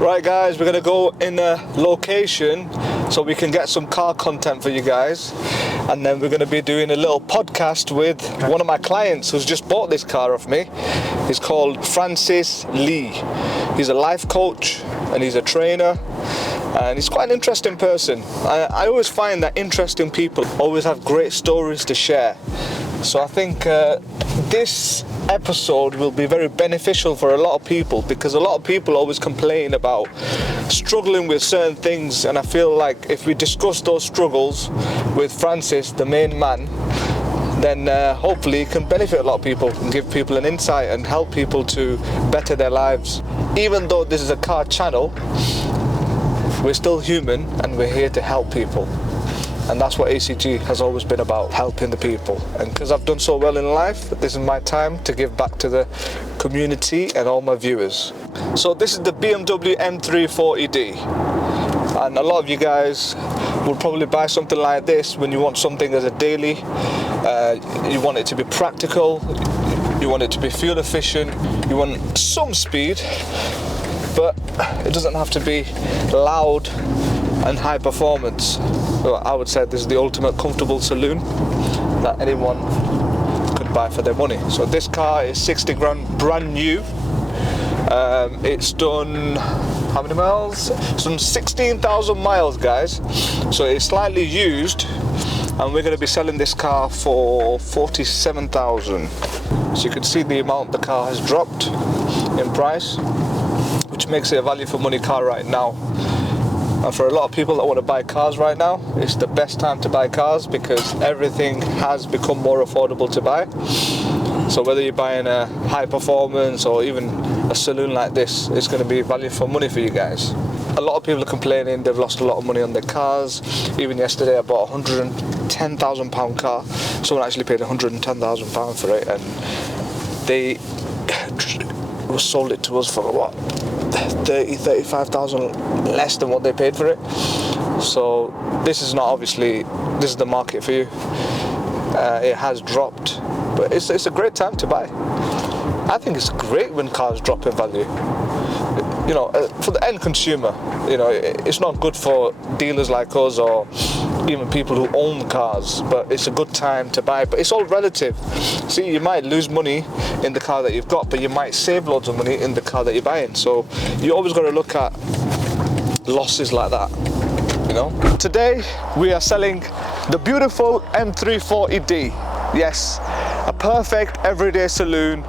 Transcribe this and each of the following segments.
Right guys, we're gonna go in a location so we can get some car content for you guys, and then we're gonna be doing a little podcast with one of my clients who's just bought this car off me. He's called Francis Lee. He's a life coach and he's a trainer, and he's quite an interesting person. I always find that interesting people always have great stories to share. So I think this episode will be very beneficial for a lot of people, because a lot of people always complain about struggling with certain things, and I feel like if we discuss those struggles with Francis, the main man, then hopefully it can benefit a lot of people and give people an insight and help people to better their lives. Even though this is a car channel, we're still human and we're here to help people. And that's what ACG has always been about, helping the people. And because I've done so well in life, this is my time to give back to the community and all my viewers. So this is the BMW M340D. And a lot of you guys will probably buy something like this when you want something as a daily. You want it to be practical, you want it to be fuel efficient, you want some speed, but it doesn't have to be loud and high performance. So I would say this is the ultimate comfortable saloon that anyone could buy for their money. So this car is 60 grand brand new. It's done how many miles? It's done 16,000 miles, guys. So it's slightly used, and we're going to be selling this car for 47,000. So you can see the amount the car has dropped in price, which makes it a value for money car right now. And for a lot of people that want to buy cars right now, it's the best time to buy cars because everything has become more affordable to buy. So whether you're buying a high performance or even a saloon like this, it's going to be value for money for you guys. A lot of people are complaining they've lost a lot of money on their cars. Even yesterday I bought a £110,000 car. Someone actually paid £110,000 for it, and they sold it to us for what? 35,000 less than what they paid for it. So this is not, obviously this is the market for you. It has dropped, but it's a great time to buy. I think it's great when cars drop in value. You know, for the end consumer, you know, it's not good for dealers like us or even people who own cars, but it's a good time to buy. But it's all relative. See, you might lose money in the car that you've got, but you might save loads of money in the car that you're buying. So you always got to look at losses like that, you know. Today we are selling the beautiful M340D. Yes, a perfect everyday saloon.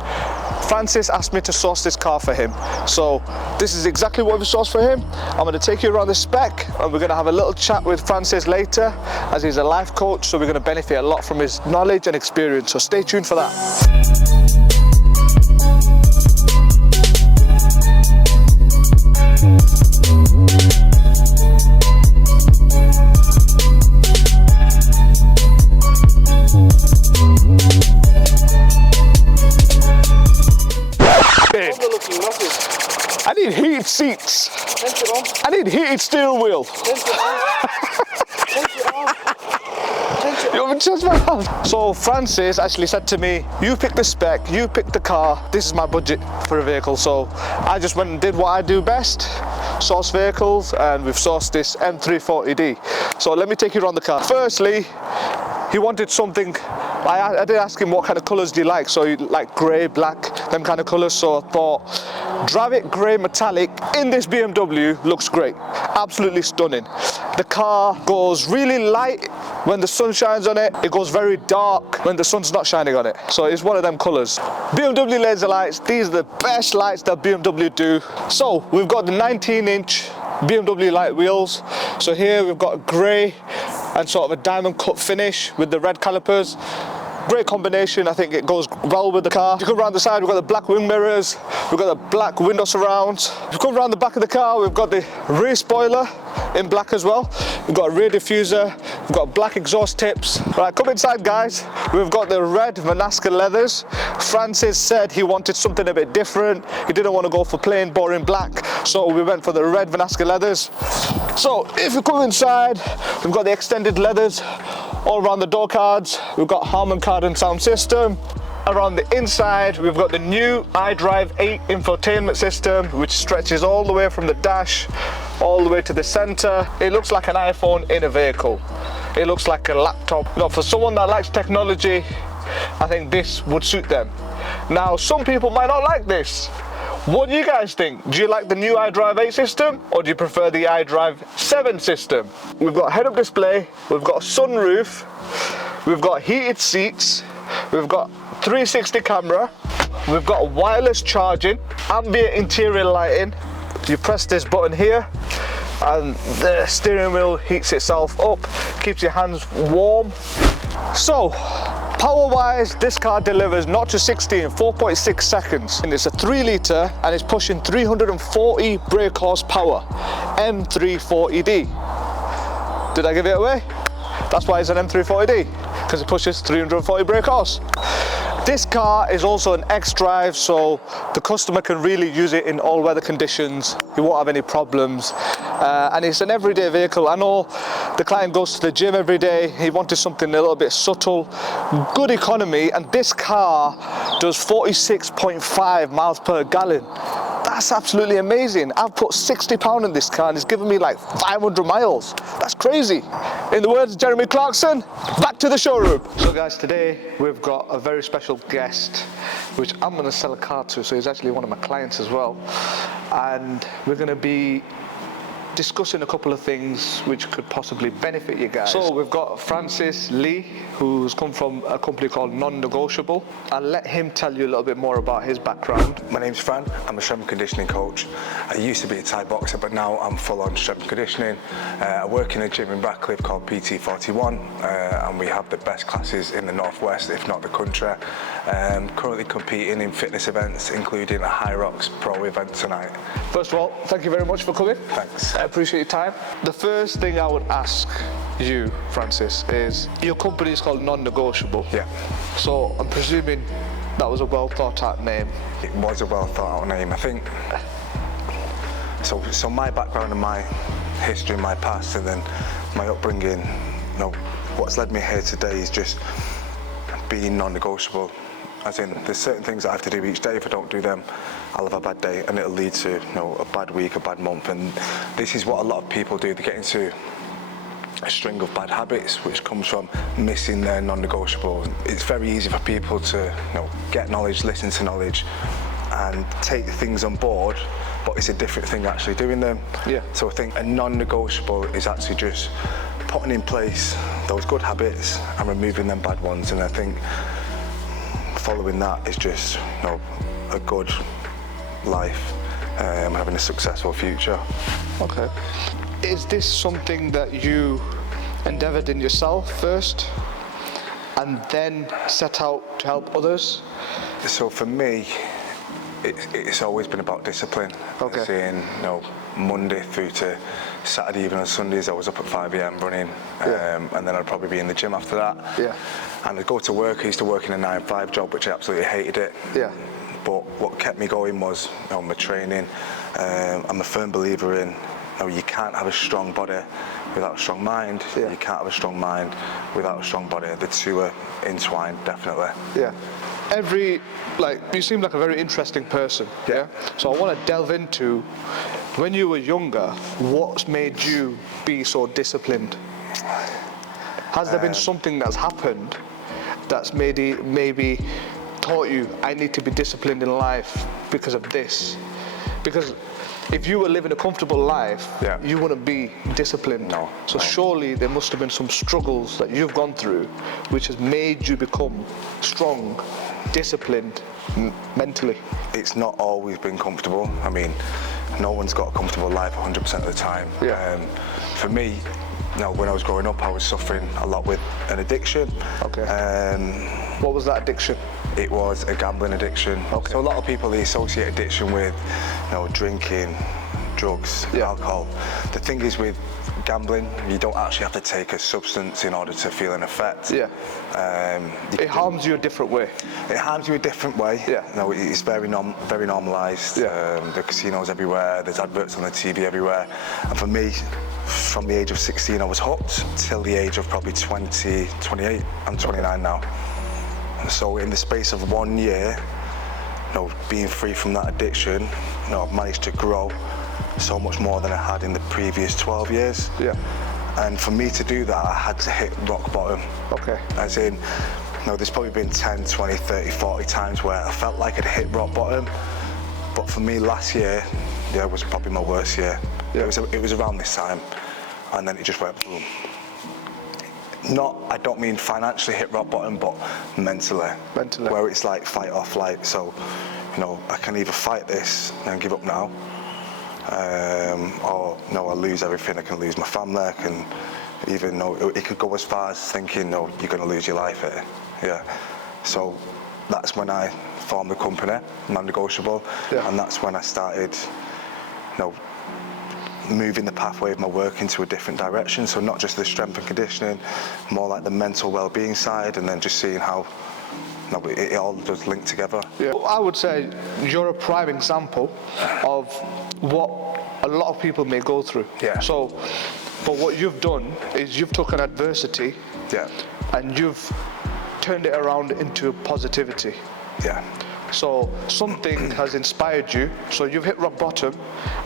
Francis asked me to source this car for him, so this is exactly what we sourced for him. I'm going to take you around the spec, and we're going to have a little chat with Francis later, as he's a life coach, so we're going to benefit a lot from his knowledge and experience, so stay tuned for that. I need heated seats. I need heated steering wheel. You want me to change my hand? So Francis actually said to me, you pick the spec, you pick the car, this is my budget for a vehicle. So I just went and did what I do best, source vehicles, and we've sourced this M340D. So let me take you around the car. Firstly, he wanted something, I did ask him what kind of colours do you like, so he like grey, black, them kind of colours. So I thought Dravit Grey Metallic in this BMW looks great, absolutely stunning. The car goes really light when the sun shines on it, it goes very dark when the sun's not shining on it. So it's one of them colours. BMW laser lights, these are the best lights that BMW do. So we've got the 19-inch BMW light wheels. So here we've got grey and sort of a diamond cut finish with the red calipers. Great combination, I think it goes well with the car. You come around the side, we've got the black wing mirrors, we've got the black window surrounds. If you come around the back of the car, we've got the rear spoiler in black as well. We've got a rear diffuser, we've got black exhaust tips. Right, come inside guys, we've got the red 𝗏𝗏𝗏 leathers. Francis said he wanted something a bit different. He didn't want to go for plain boring black, so we went for the red 𝗏𝗏𝗏𝗏 leathers. So if you come inside, we've got the extended leathers all around the door cards. We've got Harman kardon sound system. around the inside, we've got the new iDrive 8 infotainment system, which stretches all the way from the dash all the way to the center. It looks like an iPhone in a vehicle. It looks like a laptop. You know, for someone that likes technology, I think this would suit them. Now, some people might not like this. What do you guys think? Do you like the new iDrive 8 system, or do you prefer the iDrive 7 system? We've got head-up display, we've got a sunroof, we've got heated seats, we've got 360 camera, we've got wireless charging, ambient interior lighting. You press this button here and the steering wheel heats itself up, keeps your hands warm. So, power wise, this car delivers 0 to 60 in 4.6 seconds. And it's a 3 litre and it's pushing 340 brake horsepower, M340D. Did I give it away? That's why it's an M340D, because it pushes 340 brake horse. This car is also an X Drive, so the customer can really use it in all weather conditions. He won't have any problems. And it's an everyday vehicle. I know the client goes to the gym every day. He wanted something a little bit subtle, good economy, and this car does 46.5 miles per gallon. That's absolutely amazing. I've put £60 in this car and it's given me like 500 miles. That's crazy. In the words of Jeremy Clarkson, back to the showroom. So guys, today we've got a very special guest, which I'm going to sell a car to, so he's actually one of my clients as well. And we're going to be discussing a couple of things which could possibly benefit you guys. So we've got Francis Lee, who's come from a company called Non Negotiable. I'll let him tell you a little bit more about his background. My name's Fran, I'm a strength and conditioning coach. I used to be a Thai boxer, but now I'm full on strength and conditioning. I work in a gym in Radcliffe called PT41, and we have the best classes in the Northwest, if not the country. Currently competing in fitness events, including a High Rocks Pro event tonight. First of all, thank you very much for coming. Thanks. I appreciate your time. The first thing I would ask you, Francis, is your company is called Non Negotiable. Yeah. So I'm presuming that was a well thought out name. It was a well thought out name, I think. So my background and my history, my past, and then my upbringing, you know, what's led me here today is just being non-negotiable. As in, there's certain things that I have to do each day. If I don't do them, I'll have a bad day, and it'll lead to, you know, a bad week, a bad month. And this is what a lot of people do. They get into a string of bad habits, which comes from missing their non-negotiables. It's very easy for people to, you know, get knowledge, listen to knowledge, and take things on board, but it's a different thing actually doing them. Yeah. So I think a non-negotiable is actually just putting in place those good habits and removing them bad ones. And I think following that is just, you know, a good life, having a successful future. Okay. Is this something that you endeavoured in yourself first and then set out to help others? So for me, it's always been about discipline. Okay. Saying, you know, Monday through to Saturday evening and Sundays, I was up at 5 AM running, and then I'd probably be in the gym after that. Yeah. And I'd go to work. I used to work in a 9-to-5 job, which I absolutely hated it. Yeah. But what kept me going was, you know, my training. I'm a firm believer in, you know, you can't have a strong body without a strong mind. Yeah. You can't have a strong mind without a strong body. The two are entwined, definitely. Yeah. You seem like a very interesting person. Yeah. So I want to delve into, when you were younger, what's made you be so disciplined? Has there been something that's happened that's maybe taught you, I need to be disciplined in life because of this? Because if you were living a comfortable life, you wouldn't be disciplined. No. So surely there must have been some struggles that you've gone through which has made you become strong, disciplined mentally. It's not always been comfortable. I mean, no one's got a comfortable life 100% of the time. Yeah. For me, you know, when I was growing up, I was suffering a lot with an addiction. Okay. What was that addiction? It was a gambling addiction. Okay. So a lot of people, they associate addiction with, you know, drinking, drugs, alcohol. The thing is with gambling, you don't actually have to take a substance in order to feel an effect. Yeah. It harms you a different way. It harms you a different way. Yeah. You know, it's very normalised. Yeah. The casinos everywhere, there's adverts on the TV everywhere. And for me, from the age of 16, I was hooked till the age of probably 20, 28. I'm 29 now. So in the space of 1 year, being free from that addiction, I've managed to grow so much more than I had in the previous 12 years. Yeah. And for me to do that, I had to hit rock bottom. Okay. As in, there's probably been 10, 20, 30, 40 times where I felt like I'd hit rock bottom. But for me, last year, was probably my worst year. Yeah. It was around this time, and then it just went boom. I don't mean financially hit rock bottom, but mentally. Mentally. Where it's like fight or flight. So, I can either fight this and give up now, or I lose everything. I can lose my family. I can even it could go as far as thinking, you're going to lose your life here. Yeah. So that's when I formed the company, Non Negotiable, and that's when I started, moving the pathway of my work into a different direction. So not just the strength and conditioning, more like the mental well-being side, and then just seeing how it all does link together. Yeah. I would say you're a prime example of what a lot of people may go through. Yeah. So, but what you've done is you've taken adversity, and you've turned it around into positivity. Yeah. So something has inspired you, so you've hit rock bottom,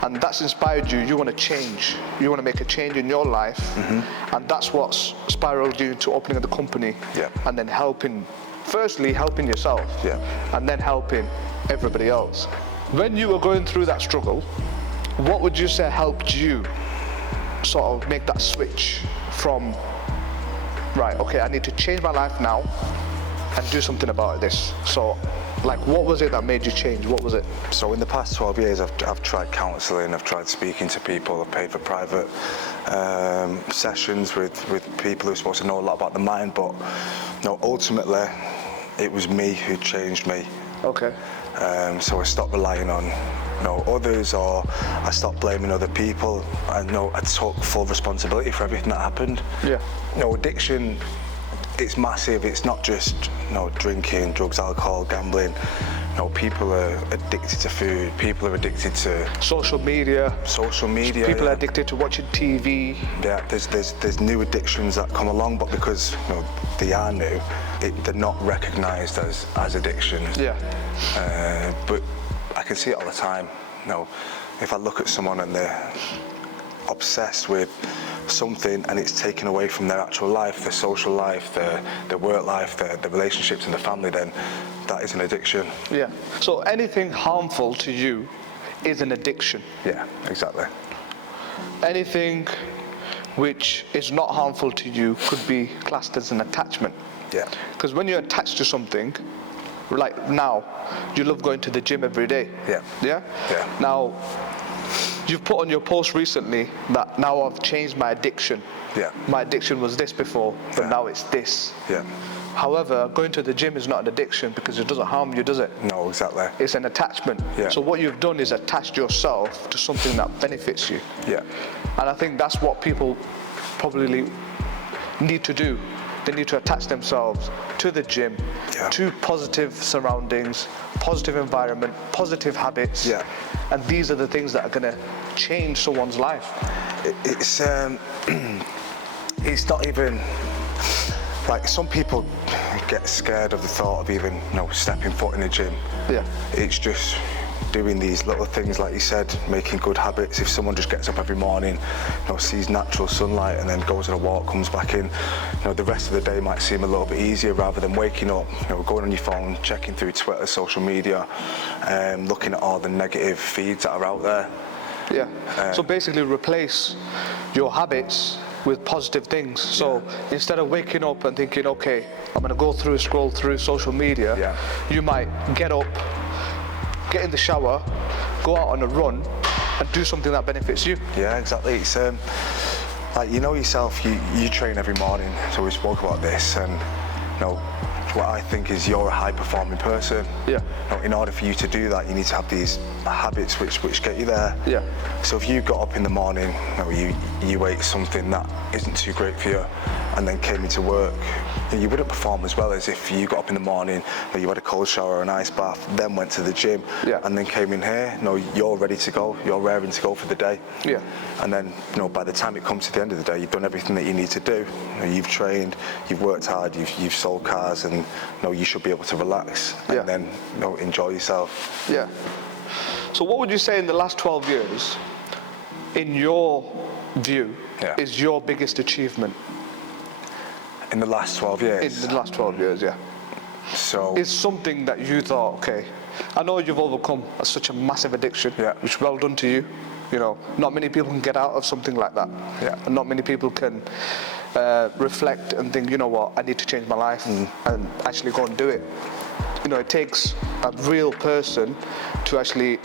and that's inspired you. You want to change. You want to make a change in your life, and that's what's spiraled you into opening the company, and then firstly helping yourself, and then helping everybody else. When you were going through that struggle, what would you say helped you sort of make that switch from, right, okay, I need to change my life now and do something about this? So, what was it that made you change? What was it? So in the past 12 years, I've tried counselling, I've tried speaking to people, I've paid for private sessions with people who are supposed to know a lot about the mind, but ultimately, it was me who changed me. Okay. So I stopped relying on others, or I stopped blaming other people. I took full responsibility for everything that happened. Yeah. Addiction, it's massive. It's not just drinking, drugs, alcohol, gambling. People are addicted to food. People are addicted to social media. People are addicted to watching TV. Yeah, there's new addictions that come along, but because they are new, they're not recognised as addictions. Yeah. But I can see it all the time. If I look at someone and they're obsessed with something and it's taken away from their actual life, their social life, their work life, their relationships and the family, then that is an addiction. Yeah. So anything harmful to you is an addiction. Yeah, exactly. Anything which is not harmful to you could be classed as an attachment. Yeah. Because when you're attached to something, like now, you love going to the gym every day. Yeah. Yeah? Yeah. Now, you've put on your post recently that now I've changed my addiction. Yeah. My addiction was this before, but now it's this. Yeah. However, going to the gym is not an addiction because it doesn't harm you, does it? No, exactly. It's an attachment. Yeah. So what you've done is attached yourself to something that benefits you. Yeah. And I think that's what people probably need to do. They need to attach themselves to the gym, to positive surroundings, positive environment, positive habits. Yeah. And these are the things that are going to change someone's life. It's not even, like, some people get scared of the thought of even stepping foot in a gym. Yeah. It's just doing these little things, like you said, making good habits. If someone just gets up every morning, sees natural sunlight and then goes on a walk, comes back in, the rest of the day might seem a little bit easier rather than waking up, going on your phone, checking through Twitter, social media, looking at all the negative feeds that are out there. Yeah. So basically replace your habits with positive things. So instead of waking up and thinking, okay, I'm going to scroll through social media, you might get up, get in the shower, go out on a run, and do something that benefits you. Yeah, exactly. It's like, yourself, you train every morning, so we spoke about this, and what I think is you're a high-performing person. Yeah. In order for you to do that, you need to have these habits which get you there. Yeah. So if you got up in the morning, you ate something that isn't too great for you, and then came into work, you wouldn't perform as well as if you got up in the morning, you had a cold shower or an ice bath, then went to the gym, and then came in here. No, you're ready to go. You're raring to go for the day. Yeah. And then, by the time it comes to the end of the day, you've done everything that you need to do. You've trained, you've worked hard, you've sold cars, and you should be able to relax and then enjoy yourself. Yeah. So what would you say in the last 12 years, in your view, is your biggest achievement? In the last 12 years? In the last 12 years, yeah. So it's something that you thought, okay, I know you've overcome such a massive addiction, which well done to you. Not many people can get out of something like that. Yeah. And not many people can reflect and think, you know what, I need to change my life and actually go and do it. It takes a real person to actually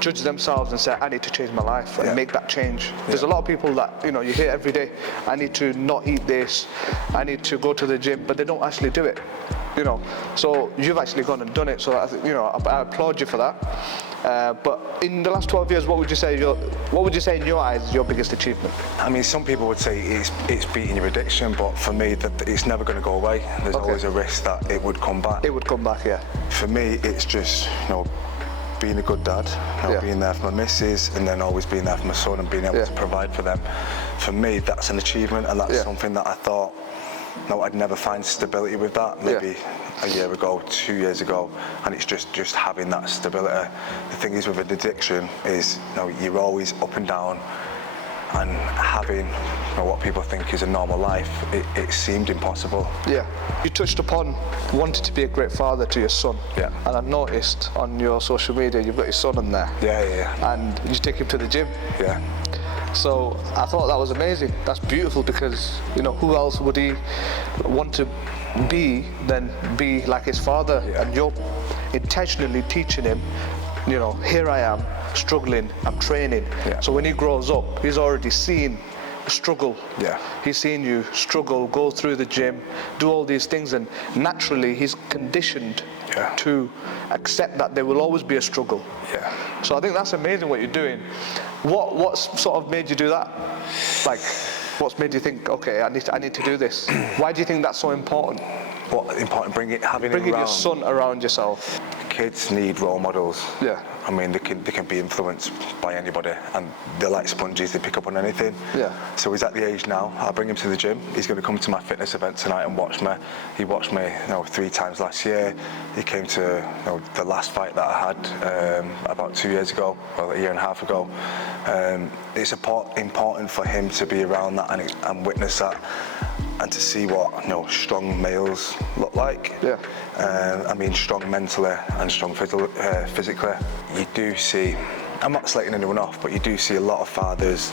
judge themselves and say, I need to change my life and make that change. There's a lot of people that, you hear every day, I need to not eat this, I need to go to the gym, but they don't actually do it. So you've actually gone and done it, so I applaud you for that. But in the last 12 years, what would you say in your eyes is your biggest achievement? I mean, some people would say it's beating your addiction, but for me, that it's never going to go away. There's always a risk that it would come back. It would come back, yeah. For me, it's just, being a good dad, being there for my missus, and then always being there for my son and being able to provide for them. For me, that's an achievement, and that's something that I thought, I'd never find stability with that, maybe a year ago, 2 years ago, and it's just having that stability. The thing is with an addiction is, you're always up and down, and having what people think is a normal life, it seemed impossible. Yeah. You touched upon wanting to be a great father to your son. Yeah. And I noticed on your social media you've got your son in there. Yeah. And you take him to the gym. Yeah. So I thought that was amazing. That's beautiful because, who else would he want to be than be like his father? Yeah. And you're intentionally teaching him, here I am, struggling, I'm training. Yeah. So when he grows up, he's already seen struggle. Yeah. He's seen you struggle, go through the gym, do all these things, and naturally he's conditioned to accept that there will always be a struggle. Yeah. So I think that's amazing what you're doing. What sort of made you do that? Like, what's made you think, okay, I need to do this? Why do you think that's so important? What important? Bringing your son around yourself. Kids need role models. Yeah. I mean, they can be influenced by anybody, and they're like sponges, they pick up on anything. Yeah. So he's at the age now, I'll bring him to the gym. He's going to come to my fitness event tonight and watch me. He watched me 3 times last year. He came to the last fight that I had about 2 years ago, or a year and a half ago. It's important for him to be around that and witness that, and to see what strong males look like. Yeah. I mean, strong mentally and strong physically. You do see, I'm not slating anyone off, but you do see a lot of fathers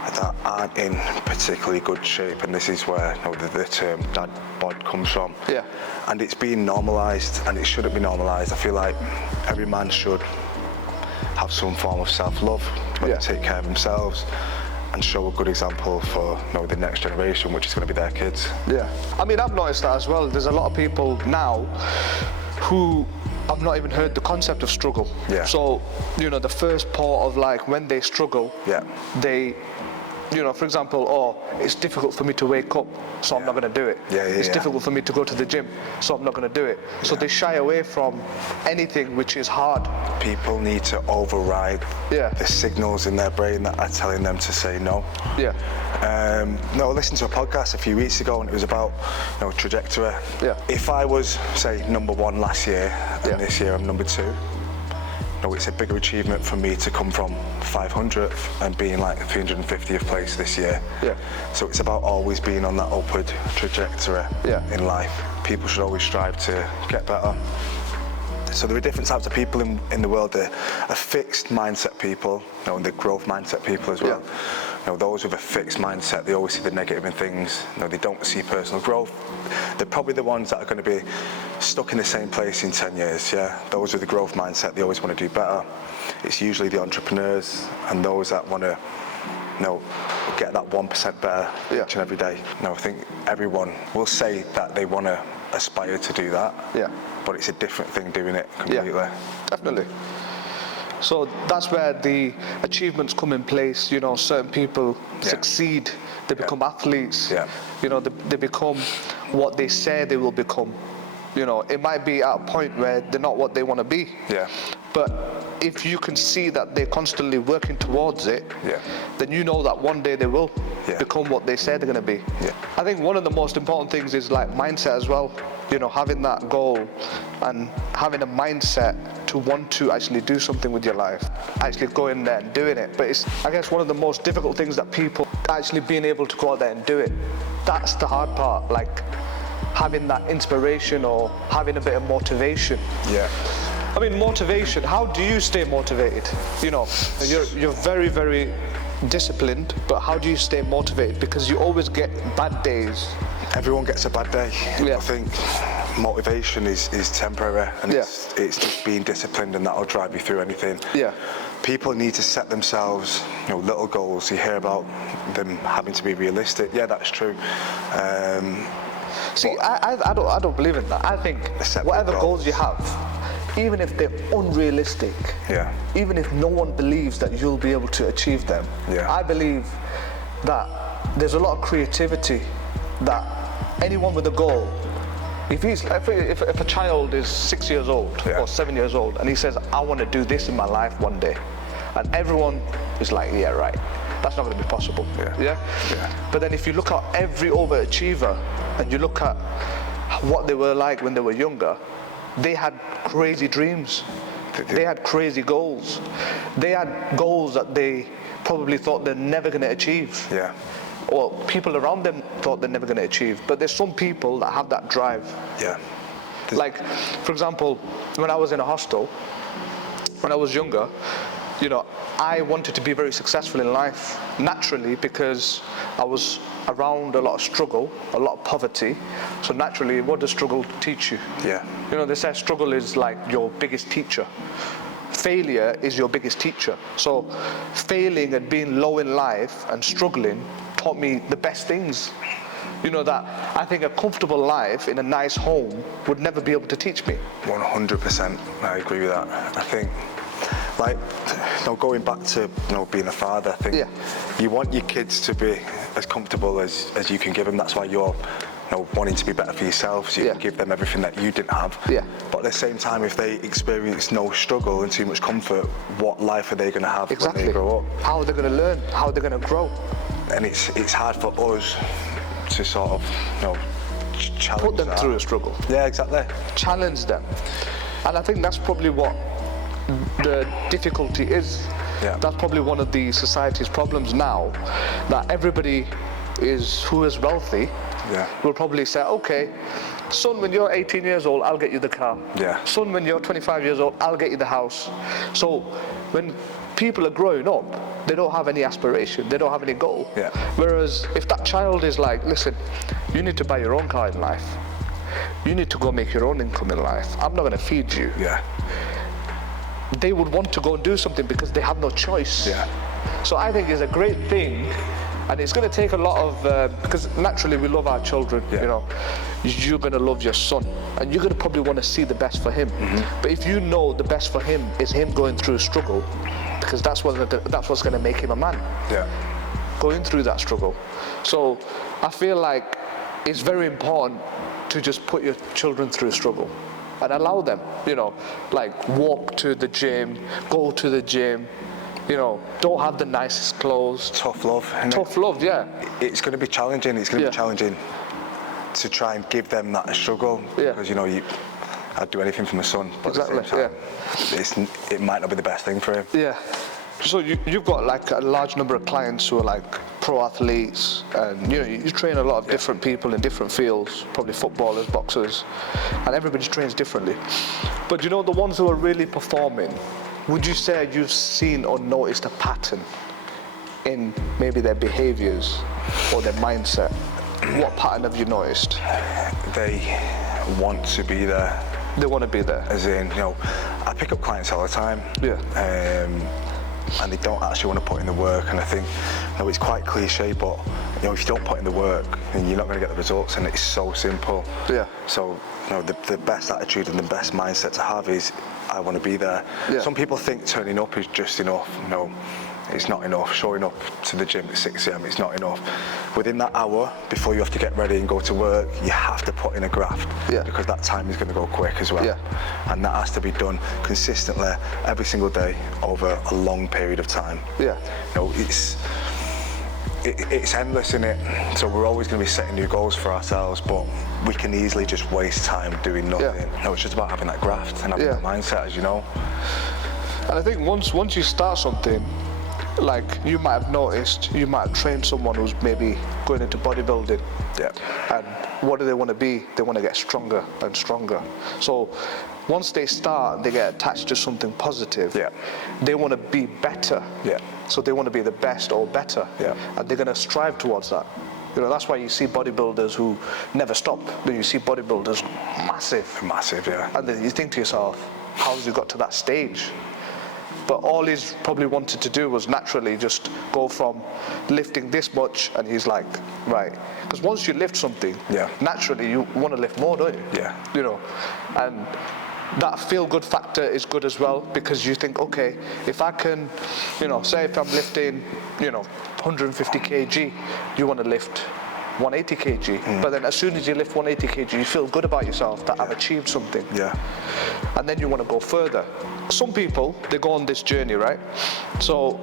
that aren't in particularly good shape, and this is where the term dad bod comes from. Yeah. And it's being normalised, and it shouldn't be normalised. I feel like every man should have some form of self-love, take care of themselves, and show a good example for the next generation, which is going to be their kids. Yeah. I mean, I've noticed that as well. There's a lot of people now who I've not even heard the concept of struggle. Yeah. So, the first part of when they struggle, they, for example, it's difficult for me to wake up, so I'm not going to do it. It's difficult for me to go to the gym, so I'm not going to do it. So they shy away from anything which is hard. People need to override the signals in their brain that are telling them to say no. Yeah. I listened to a podcast a few weeks ago, and it was about trajectory. Yeah. If I was, say, #1 last year, and this year I'm #2, it's a bigger achievement for me to come from 500th and being 350th place this year. Yeah. So it's about always being on that upward trajectory in life. People should always strive to get better. So there are different types of people in the world. There are fixed mindset people, and the growth mindset people as well. Those with a fixed mindset, they always see the negative in things. They don't see personal growth. They're probably the ones that are going to be stuck in the same place in 10 years. Yeah, those with the growth mindset, they always want to do better. It's usually the entrepreneurs and those that want to, get that 1% better each and every day. I think everyone will say that they want to aspire to do that. Yeah. But it's a different thing doing it completely. Yeah, definitely. So that's where the achievements come in place. You know, certain people succeed, they become athletes. You know, they become what they say they will become. You know, it might be at a point where they're not what they want to be. But if you can see that they're constantly working towards it, then you know that one day they will become what they say they're going to be. I think one of the most important things is like mindset as well. You know, having that goal and having a mindset to want to actually do something with your life, actually going there and doing it. But it's, I guess, one of the most difficult things that people actually being able to go out there and do it. That's the hard part, like having that inspiration or having a bit of motivation. I mean, motivation, how do you stay motivated? You know, you're very, very disciplined, but how do you stay motivated? Because you always get bad days. Everyone gets a bad day. I think motivation is temporary, and it's just being disciplined, and that'll drive you through anything. People need to set themselves, you know, little goals. You hear about them having to be realistic. Yeah, that's true. See, I don't believe in that. I think whatever goals you have, even if they're unrealistic, even if no one believes that you'll be able to achieve them, I believe that there's a lot of creativity that anyone with a goal, if a child is 6 years old or 7 years old and he says, I want to do this in my life one day, and everyone is like, yeah, right, that's not going to be possible. But then if you look at every overachiever and you look at what they were like when they were younger, they had crazy dreams. They had crazy goals. They had goals that they probably thought they're never going to achieve. Or people around them thought they're never going to achieve. But there's some people that have that drive. Like, for example, when I was in a hostel, when I was younger, you know, I wanted to be very successful in life naturally because I was around a lot of struggle, a lot of poverty. So naturally, what does struggle teach you? You know, they say struggle is like your biggest teacher. Failure is your biggest teacher. So failing and being low in life and struggling taught me the best things. You know, that I think a comfortable life in a nice home would never be able to teach me. 100%, I agree with that. I think, like, you know, going back to, you know, being a father, I think you want your kids to be as comfortable as you can give them. That's why you're, you know, wanting to be better for yourself, so you can give them everything that you didn't have. But at the same time, if they experience no struggle and too much comfort, what life are they going to have when they grow up? How are they going to learn? How are they going to grow? And it's hard for us to sort of, you know, challenge put them that. through a struggle. Exactly. Challenge them. And I think that's probably what the difficulty is. That's probably one of the society's problems now, that everybody who is wealthy will probably say, okay, son, when you're 18 years old, I'll get you the car. Son, when you're 25 years old, I'll get you the house. So when people are growing up, they don't have any aspiration, they don't have any goal. Whereas if that child is like, listen, you need to buy your own car in life, you need to go make your own income in life, I'm not going to feed you. They would want to go and do something because they have no choice. So I think it's a great thing, and it's going to take a lot of, because naturally we love our children, you know, you're going to love your son, and you're going to probably want to see the best for him. But if you know the best for him is him going through a struggle, because that's what's going to make him a man. Going through that struggle. So I feel like it's very important to just put your children through a struggle and allow them, you know, like walk to the gym, go to the gym, you know, don't have the nicest clothes. Tough love. Tough love, It's going to be challenging. It's going to be challenging to try and give them that struggle. Because, you know, I'd do anything for my son, but at the same time, it might not be the best thing for him. So you've got like a large number of clients who are like pro athletes, and you know, you train a lot of different people in different fields, probably footballers, boxers, and everybody trains differently. But you know, the ones who are really performing, would you say you've seen or noticed a pattern in maybe their behaviors or their mindset? What pattern have you noticed? They want to be there. They want to be there. As in, you know, I pick up clients all the time. And they don't actually want to put in the work, and I think, you know, it's quite cliche, but you know, if you don't put in the work, then you're not going to get the results, and it's so simple. So, you know, the best attitude and the best mindset to have is, I want to be there. Yeah. Some people think turning up is just enough. No, it's not enough. Showing up to the gym at 6 a.m. it's not enough. Within that hour, before you have to get ready and go to work, you have to put in a graft, because that time is going to go quick as well. And that has to be done consistently every single day over a long period of time. You know, it's endless, isn't it? So we're always going to be setting new goals for ourselves, but we can easily just waste time doing nothing. No, it's just about having that graft and having that mindset, as you know. And I think once you start something, like you might have noticed, you might have trained someone who's maybe going into bodybuilding. And what do they want to be? They want to get stronger and stronger. So once they start and they get attached to something positive, they want to be better. So they want to be the best or better. And they're going to strive towards that. You know, that's why you see bodybuilders who never stop. But you see bodybuilders massive. And then you think to yourself, how has he got to that stage? But all he's probably wanted to do was naturally just go from lifting this much, and he's like, right. Because once you lift something, naturally you want to lift more, don't you? You know, and that feel-good factor is good as well, because you think, okay, if I can, you know, say if I'm lifting, you know, 150 kg, you want to lift 180 kg, but then as soon as you lift 180 kg, you feel good about yourself that I've achieved something. And then you want to go further. Some people, they go on this journey, right? So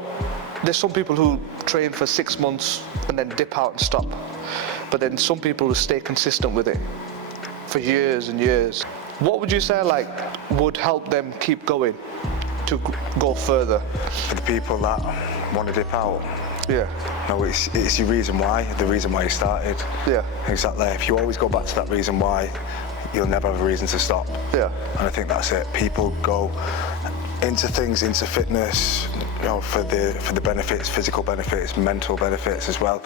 there's some people who train for 6 months and then dip out and stop. But then some people who stay consistent with it for years and years. What would you say, like, would help them keep going to go further? For the people that want to dip out, no, it's your reason why, the reason why you started. Exactly. If you always go back to that reason why, you'll never have a reason to stop. And I think that's it. People go into things, into fitness, you know, for the benefits, physical benefits, mental benefits as well.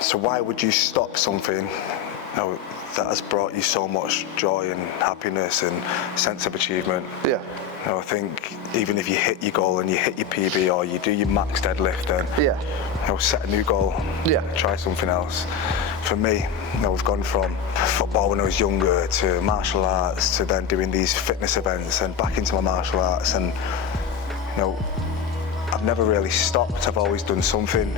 So why would you stop something, you know, that has brought you so much joy and happiness and sense of achievement? You know, I think even if you hit your goal and you hit your PB or you do your max deadlift, then you know, set a new goal. Try something else. For me, you know, we've gone from football when I was younger to martial arts to then doing these fitness events and back into my martial arts, and you know, I've never really stopped. I've always done something.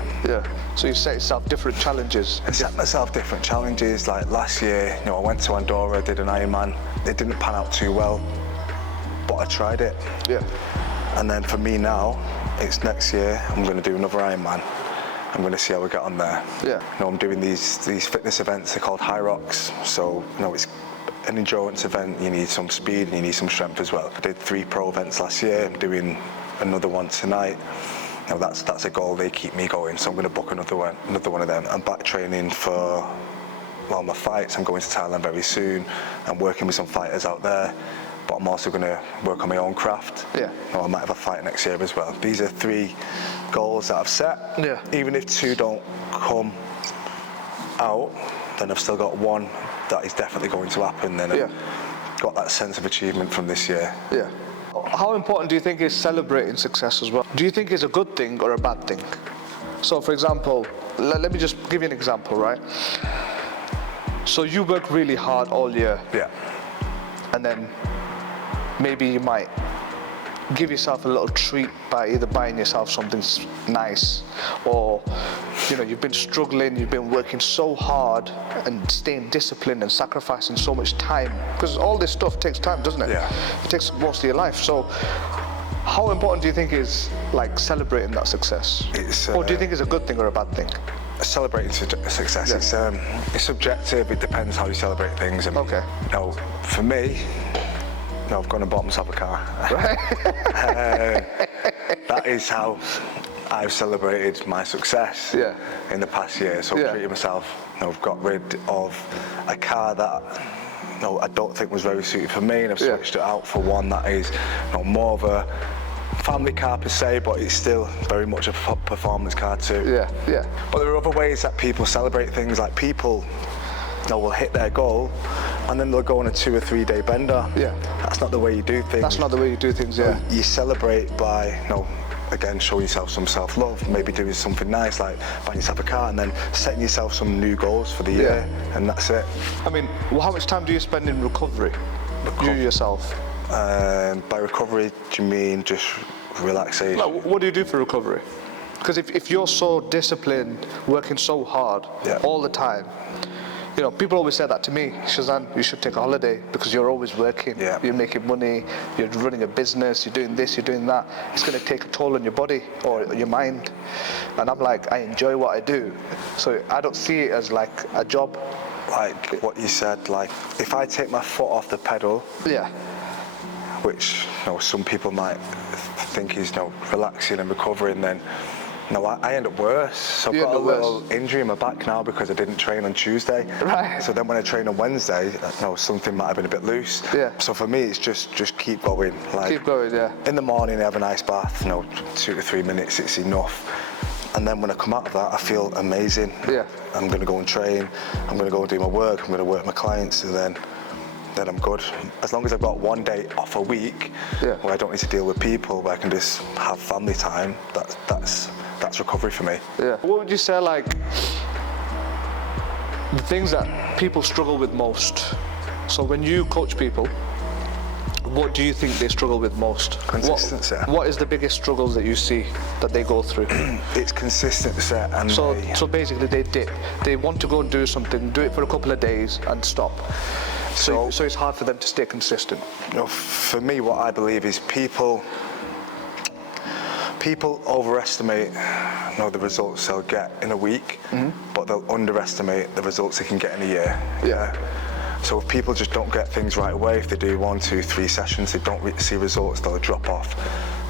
So you set yourself different challenges. I set myself different challenges. Like last year, you know, I went to Andorra, did an Ironman. It didn't pan out too well, but I tried it. And then for me now, it's next year, I'm going to do another Ironman. I'm going to see how we get on there. You know, I'm doing these fitness events. They're called high rocks. So, you know, it's an endurance event. You need some speed and you need some strength as well. I did 3 pro events last year. I'm doing another one tonight. You know, that's a goal. They keep me going. So I'm going to book another one of them. I'm back training for, well, my fights. I'm going to Thailand very soon. I'm working with some fighters out there. But I'm also going to work on my own craft. You know, I might have a fight next year as well. These are 3 goals that I've set. Even if 2 don't come out, then I've still got 1 that is definitely going to happen. Then I've got that sense of achievement from this year. How important do you think is celebrating success as well? Do you think it's a good thing or a bad thing? So for example, let me just give you an example, right? So you work really hard all year. And then maybe you might give yourself a little treat by either buying yourself something nice, or you know, you've been struggling, you've been working so hard and staying disciplined and sacrificing so much time, because all this stuff takes time, doesn't it? It takes most of your life. So how important do you think is like celebrating that success? Or do you think it's a good thing or a bad thing? Celebrating success, it's subjective. It depends how you celebrate things. And, you know, for me, you know, I've gone and bought myself a car. That is how I've celebrated my success in the past year. So I've treated myself. You know, I've got rid of a car that, you know, I don't think was very suited for me, and I've switched it out for one that is, you know, more of a family car per se, but it's still very much a performance car too. But there are other ways that people celebrate things. Like people, you know, will hit their goal and then they'll go on a 2 or 3 day bender. That's not the way you do things. That's not the way you do things. You celebrate by, you know, again, showing yourself some self-love, maybe doing something nice like buying yourself a car, and then setting yourself some new goals for the year, and that's it. I mean, well, how much time do you spend in recovery? You yourself? By recovery, do you mean just relaxation? Like, what do you do for recovery? Because if you're so disciplined, working so hard all the time, you know, people always say that to me, Shezan, you should take a holiday because you're always working, you're making money, you're running a business, you're doing this, you're doing that. It's going to take a toll on your body or your mind. And I'm like, I enjoy what I do. So I don't see it as like a job. Like what you said, like if I take my foot off the pedal, which you know, some people might think is relaxing and recovering, then I end up worse. So I've got a little injury in my back now because I didn't train on Tuesday. Right. So then when I train on Wednesday, something might have been a bit loose. So for me, it's just keep going. Like, keep going, in the morning, I have a nice bath. 2 to 3 minutes, it's enough. And then when I come out of that, I feel amazing. I'm going to go and train. I'm going to go and do my work. I'm going to work with my clients, and then I'm good. As long as I've got one day off a week where I don't need to deal with people, where I can just have family time, that's recovery for me. What would you say, like, the things that people struggle with most? So when you coach people, what do you think they struggle with most? Consistency. What is the biggest struggles that you see that they go through? It's consistency. And so basically they dip. They want to go and do something, do it for a couple of days and stop. So it's hard for them to stay consistent. For me, what I believe is people overestimate the results they'll get in a week, but they'll underestimate the results they can get in a year. So if people just don't get things right away, if they do 1, 2, 3 sessions, they don't see results, they'll drop off.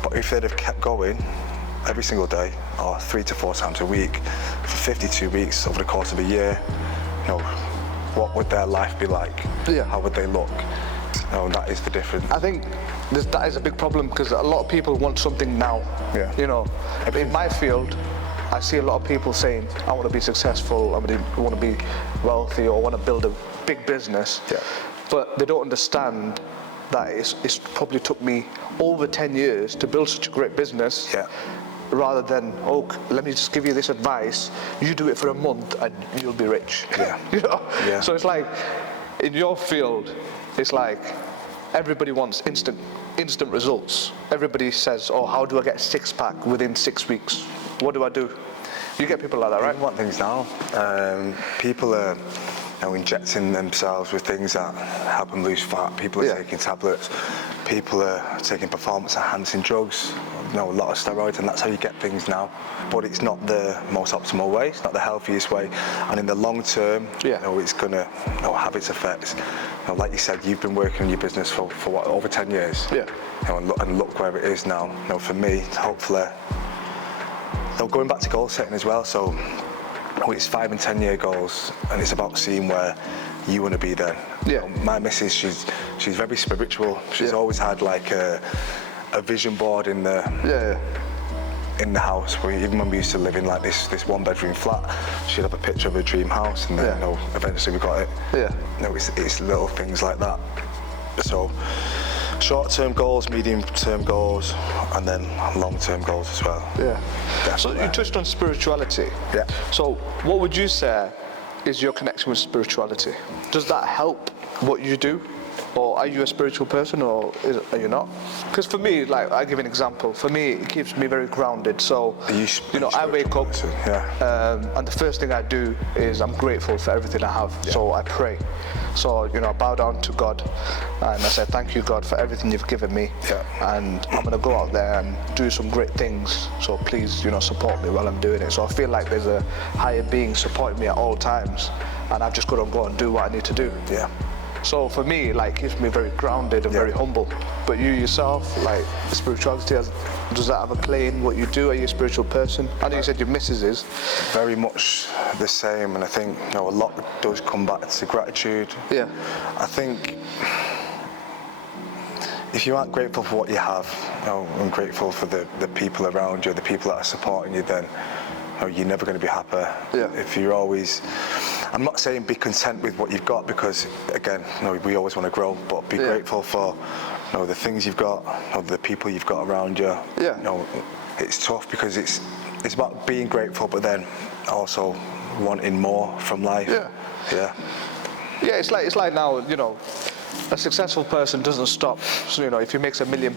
But if they'd have kept going every single day, or 3 to 4 times a week, for 52 weeks over the course of a year, what would their life be like? How would they look? That is the difference. I think that is a big problem because a lot of people want something now. In my field, I see a lot of people saying, I want to be successful, I want to be wealthy, or I want to build a big business. But they don't understand that it's probably took me over 10 years to build such a great business. Rather than, let me just give you this advice, you do it for a month and you'll be rich. So it's like, in your field, it's like everybody wants instant results. Everybody says, how do I get a 6-pack within 6 weeks? What do I do? You get people like that, right? People want things now. People are injecting themselves with things that help them lose fat. People are taking tablets. People are taking performance-enhancing drugs. A lot of steroids, and that's how you get things now. But it's not the most optimal way. It's not the healthiest way. And in the long term, it's going to have its effects. Like you said, you've been working on your business for what, over 10 years? And look where it is now. For me, hopefully, going back to goal setting as well. So it's 5 and 10 year goals, and it's about seeing where you want to be then. My missus, she's very spiritual. She's always had like a vision board in the house. Even when we used to live in like this 1-bedroom flat, she'd have a picture of a dream house, and then eventually we got it. It's little things like that. So short-term goals, medium-term goals, and then long-term goals as well. So you touched on spirituality. So what would you say is your connection with spirituality? Does that help what you do? Or are you a spiritual person, or are you not? Because for me, like, I give an example. For me, it keeps me very grounded. So, I wake up, and the first thing I do is I'm grateful for everything I have. So I pray. So, I bow down to God, and I say, thank you, God, for everything you've given me. And I'm gonna go out there and do some great things. So please, support me while I'm doing it. So I feel like there's a higher being supporting me at all times, and I've just got to go and do what I need to do. So for me, it keeps me very grounded and very humble. But you yourself, spirituality, does that have a play in what you do? Are you a spiritual person? I know you said your missus is. Very much the same, and I think a lot does come back to gratitude. I think if you aren't grateful for what you have, and grateful for the people around you, the people that are supporting you, then you're never going to be happy. If you're always, I'm not saying be content with what you've got, because again, we always want to grow, but be grateful for the things you've got, the people you've got around you. It's tough because it's about being grateful, but then also wanting more from life. It's like now, a successful person doesn't stop. So, you know, if he makes £1 million,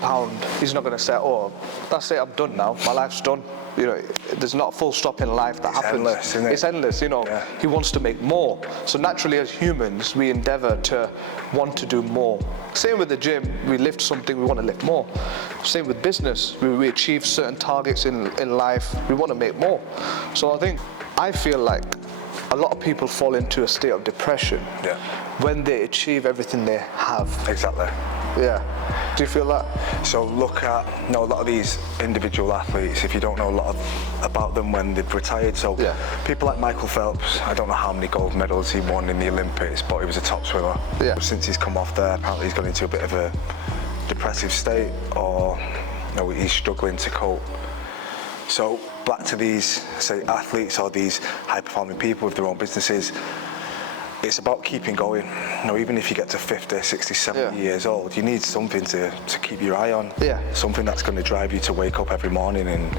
he's not going to say, oh, that's it, I'm done now, my life's done. You know, there's not a full stop in life that happens. Endless, isn't it? It's endless, you know. Yeah. He wants to make more. So naturally, as humans, we endeavor to want to do more. Same with the gym, we lift something, we want to lift more. Same with business, we achieve certain targets in life, we want to make more. So I feel like a lot of people fall into a state of depression when they achieve everything they have. Exactly. Yeah. Do you feel that? So look at, you know, a lot of these individual athletes, if you don't know a lot about them when they've retired, so people like Michael Phelps, I don't know how many gold medals he won in the Olympics, but he was a top swimmer. Yeah. Since he's come off there, apparently he's gone into a bit of a depressive state, or you know, he's struggling to cope. So back to these, say, athletes or these high-performing people with their own businesses, it's about keeping going. You know, even if you get to 50, 60, 70 years old, you need something to keep your eye on. Yeah. Something that's going to drive you to wake up every morning and,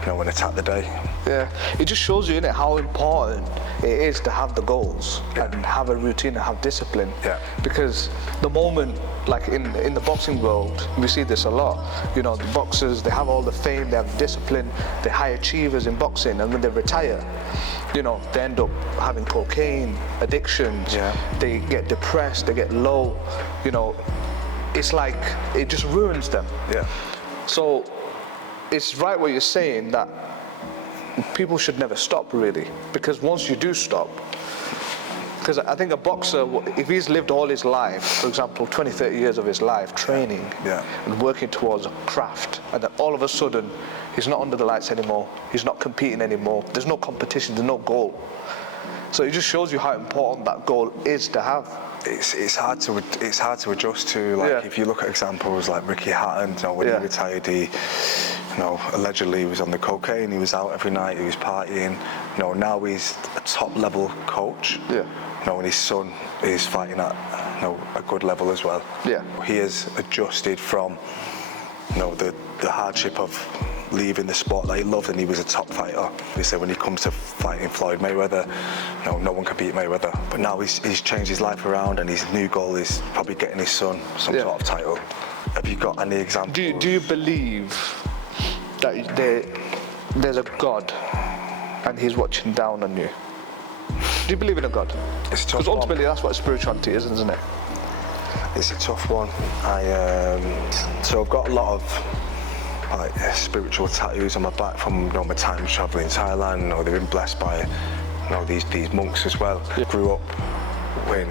you know, and attack the day. Yeah. It just shows you, innit, how important it is to have the goals and have a routine and have discipline. Yeah. Because the moment, like in the boxing world, we see this a lot. You know, the boxers, they have all the fame, they have discipline, they're high achievers in boxing, and when they retire, you know, they end up having cocaine, addictions, they get depressed, they get low, you know, it's like, it just ruins them. Yeah. So, it's right what you're saying, that people should never stop, really, because once you do stop, because I think a boxer, if he's lived all his life, for example, 20, 30 years of his life training and working towards a craft, and then all of a sudden, he's not under the lights anymore, he's not competing anymore, there's no competition, there's no goal. So it just shows you how important that goal is to have. It's hard to adjust to. Like if you look at examples like Ricky Hatton, you know, when he retired, he, you know, allegedly he was on the cocaine, he was out every night, he was partying. You know, now he's a top level coach. Yeah. You know, and his son is fighting at, you know, a good level as well. Yeah. He has adjusted from, you know, the hardship of leaving the sport that he loved, and he was a top fighter. He said when he comes to fighting Floyd Mayweather, you know, no one can beat Mayweather. But now he's changed his life around, and his new goal is probably getting his son some sort of title. Have you got any examples? Do you believe that there's a God and he's watching down on you? Do you believe in a God? It's a tough one. Because ultimately that's what spirituality is, isn't it? It's a tough one. So I've got a lot of like spiritual tattoos on my back from, you know, my time traveling in Thailand. You know, they've been blessed by, you know, these monks as well. Yeah. Grew up in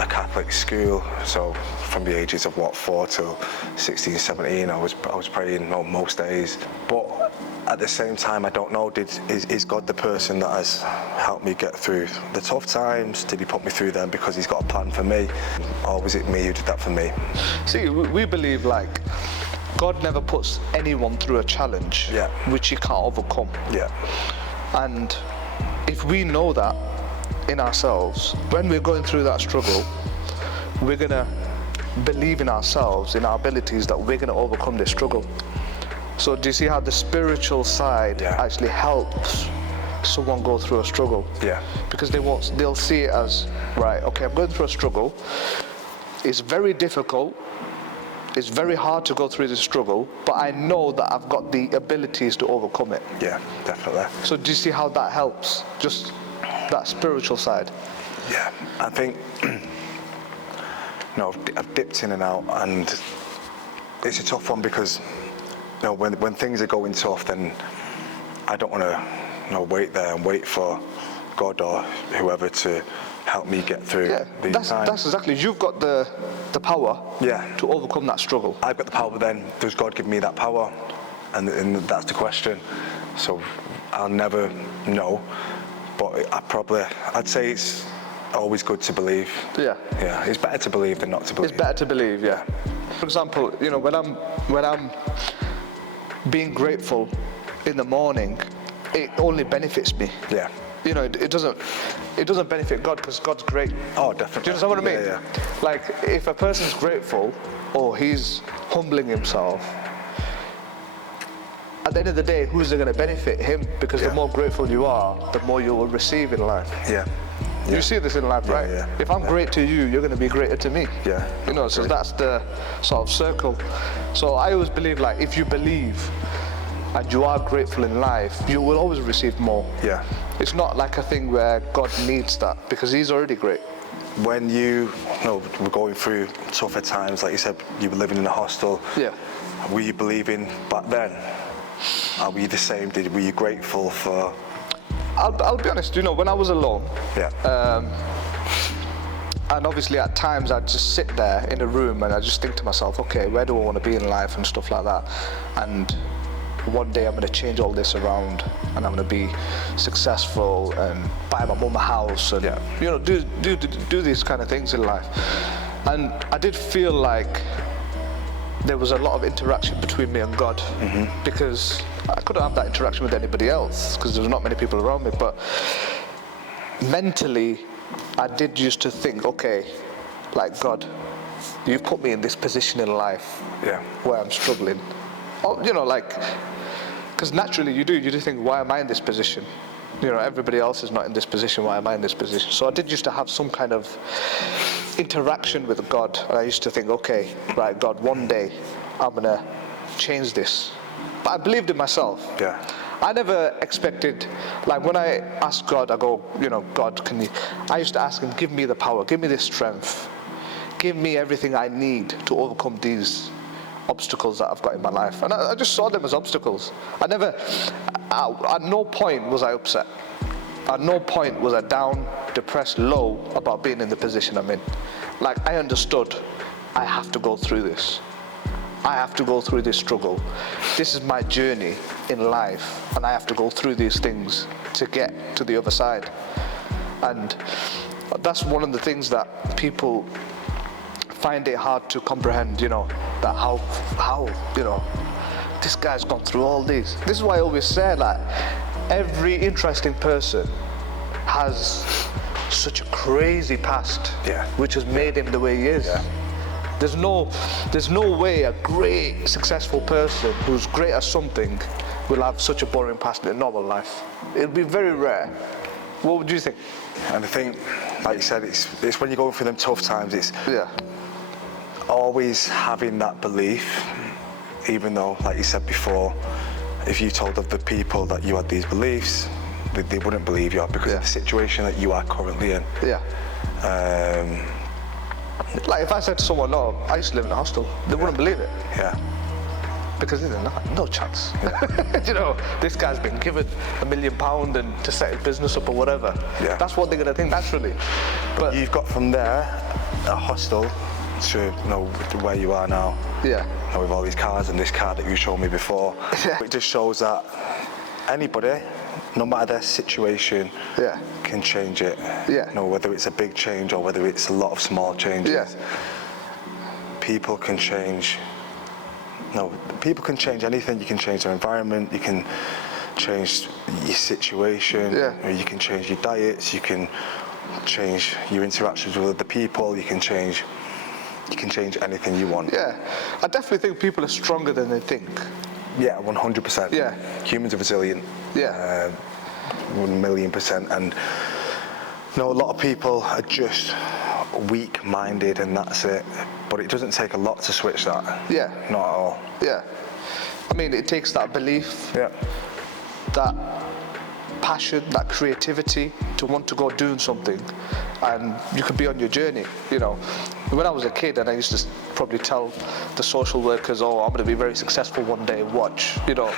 a Catholic school, so from the ages of 4 till 16, 17, I was praying, you know, most days. But at the same time, I don't know, is God the person that has helped me get through the tough times? Did he put me through them because he's got a plan for me? Or was it me who did that for me? See, we believe like God never puts anyone through a challenge which he can't overcome. Yeah. And if we know that in ourselves, when we're going through that struggle, we're gonna believe in ourselves, in our abilities, that we're gonna overcome this struggle. So do you see how the spiritual side actually helps someone go through a struggle? Yeah. Because they'll see it as, right, okay, I'm going through a struggle, it's very difficult, it's very hard to go through this struggle, but I know that I've got the abilities to overcome it. Yeah, definitely. So do you see how that helps? Just that spiritual side? Yeah, I think, you know, I've dipped in and out, and it's a tough one because, you know, when things are going tough, then I don't want to, you know, wait there and wait for God or whoever to help me get through these times. That's exactly, you've got the power to overcome that struggle. I've got the power, but then does God give me that power? And that's the question. So I'll never know, but I'd say it's always good to believe. Yeah. Yeah, it's better to believe than not to believe. It's better to believe, yeah. For example, you know, when I'm being grateful in the morning, it only benefits me. Yeah. You know, it doesn't benefit God because God's great. Oh, definitely. Do you understand what I mean? Yeah. Like, if a person's grateful or he's humbling himself, at the end of the day, who's it going to benefit? Him, because the more grateful you are, the more you will receive in life. Yeah. You see this in life, right? Yeah. If I'm great to you, you're going to be greater to me. Yeah. You know, so that's the sort of circle. So I always believe, like, if you believe and you are grateful in life, you will always receive more. Yeah. It's not like a thing where God needs that, because he's already great. When you were going through tougher times, like you said, you were living in a hostel. Yeah. Were you believing back then? Are we the same? Were you grateful for? I'll be honest, you know, when I was alone, and obviously at times I'd just sit there in a room and I just think to myself, okay, where do I want to be in life and stuff like that. And one day I'm going to change all this around and I'm going to be successful and buy my mum a house and you know, do these kind of things in life. And I did feel like there was a lot of interaction between me and God, because I couldn't have that interaction with anybody else because there was not many people around me. But mentally I did used to think, okay, like, God, you've put me in this position in life where I'm struggling. Oh, you know, like, because naturally you do think, why am I in this position? You know, everybody else is not in this position, why am I in this position? So I did used to have some kind of interaction with God, and I used to think, okay, right, God, one day I'm gonna change this. But I believed in myself. Yeah. I never expected, like, when I asked God, I go, you know, God, I used to ask him, give me the power, give me the strength, give me everything I need to overcome these obstacles that I've got in my life. And I just saw them as obstacles. At no point was I upset. At no point was I down, depressed, low about being in the position I'm in. Like, I understood, I have to go through this. I have to go through this struggle. This is my journey in life, and I have to go through these things to get to the other side. And that's one of the things that people find it hard to comprehend, you know, that how, you know, this guy's gone through all these. This is why I always say, like, every interesting person has such a crazy past, which has made him the way he is. There's no way a great, successful person who's great at something will have such a boring past in a normal life. It'll be very rare. What would you think? And I think, like you said, it's when you're going through them tough times, it's always having that belief, even though, like you said before, if you told other people that you had these beliefs, they wouldn't believe you because of the situation that you are currently in. Like, if I said to someone, no, I used to live in a hostel, they wouldn't believe it. Because there's no chance. You know, this guy's been given £1 million and to set his business up or whatever. That's what they're going to think naturally. But you've got from there a hostel to, you know, where you are now. You know, with all these cars and this car that you showed me before. It just shows that anybody, no matter their situation, can change it. You know, whether it's a big change or whether it's a lot of small changes. People can change. No, people can change anything. You can change their environment. You can change your situation. You can change your diets. You can change your interactions with other people. You can change anything you want. I definitely think people are stronger than they think. 100%. Humans are resilient. 1,000,000%. And you know, a lot of people are just weak-minded, and that's it. But it doesn't take a lot to switch that. Not at all. I mean, it takes that belief, that passion, that creativity to want to go doing something, and you could be on your journey. You know, when I was a kid, and I used to probably tell the social workers, oh, I'm going to be very successful one day, watch, you know.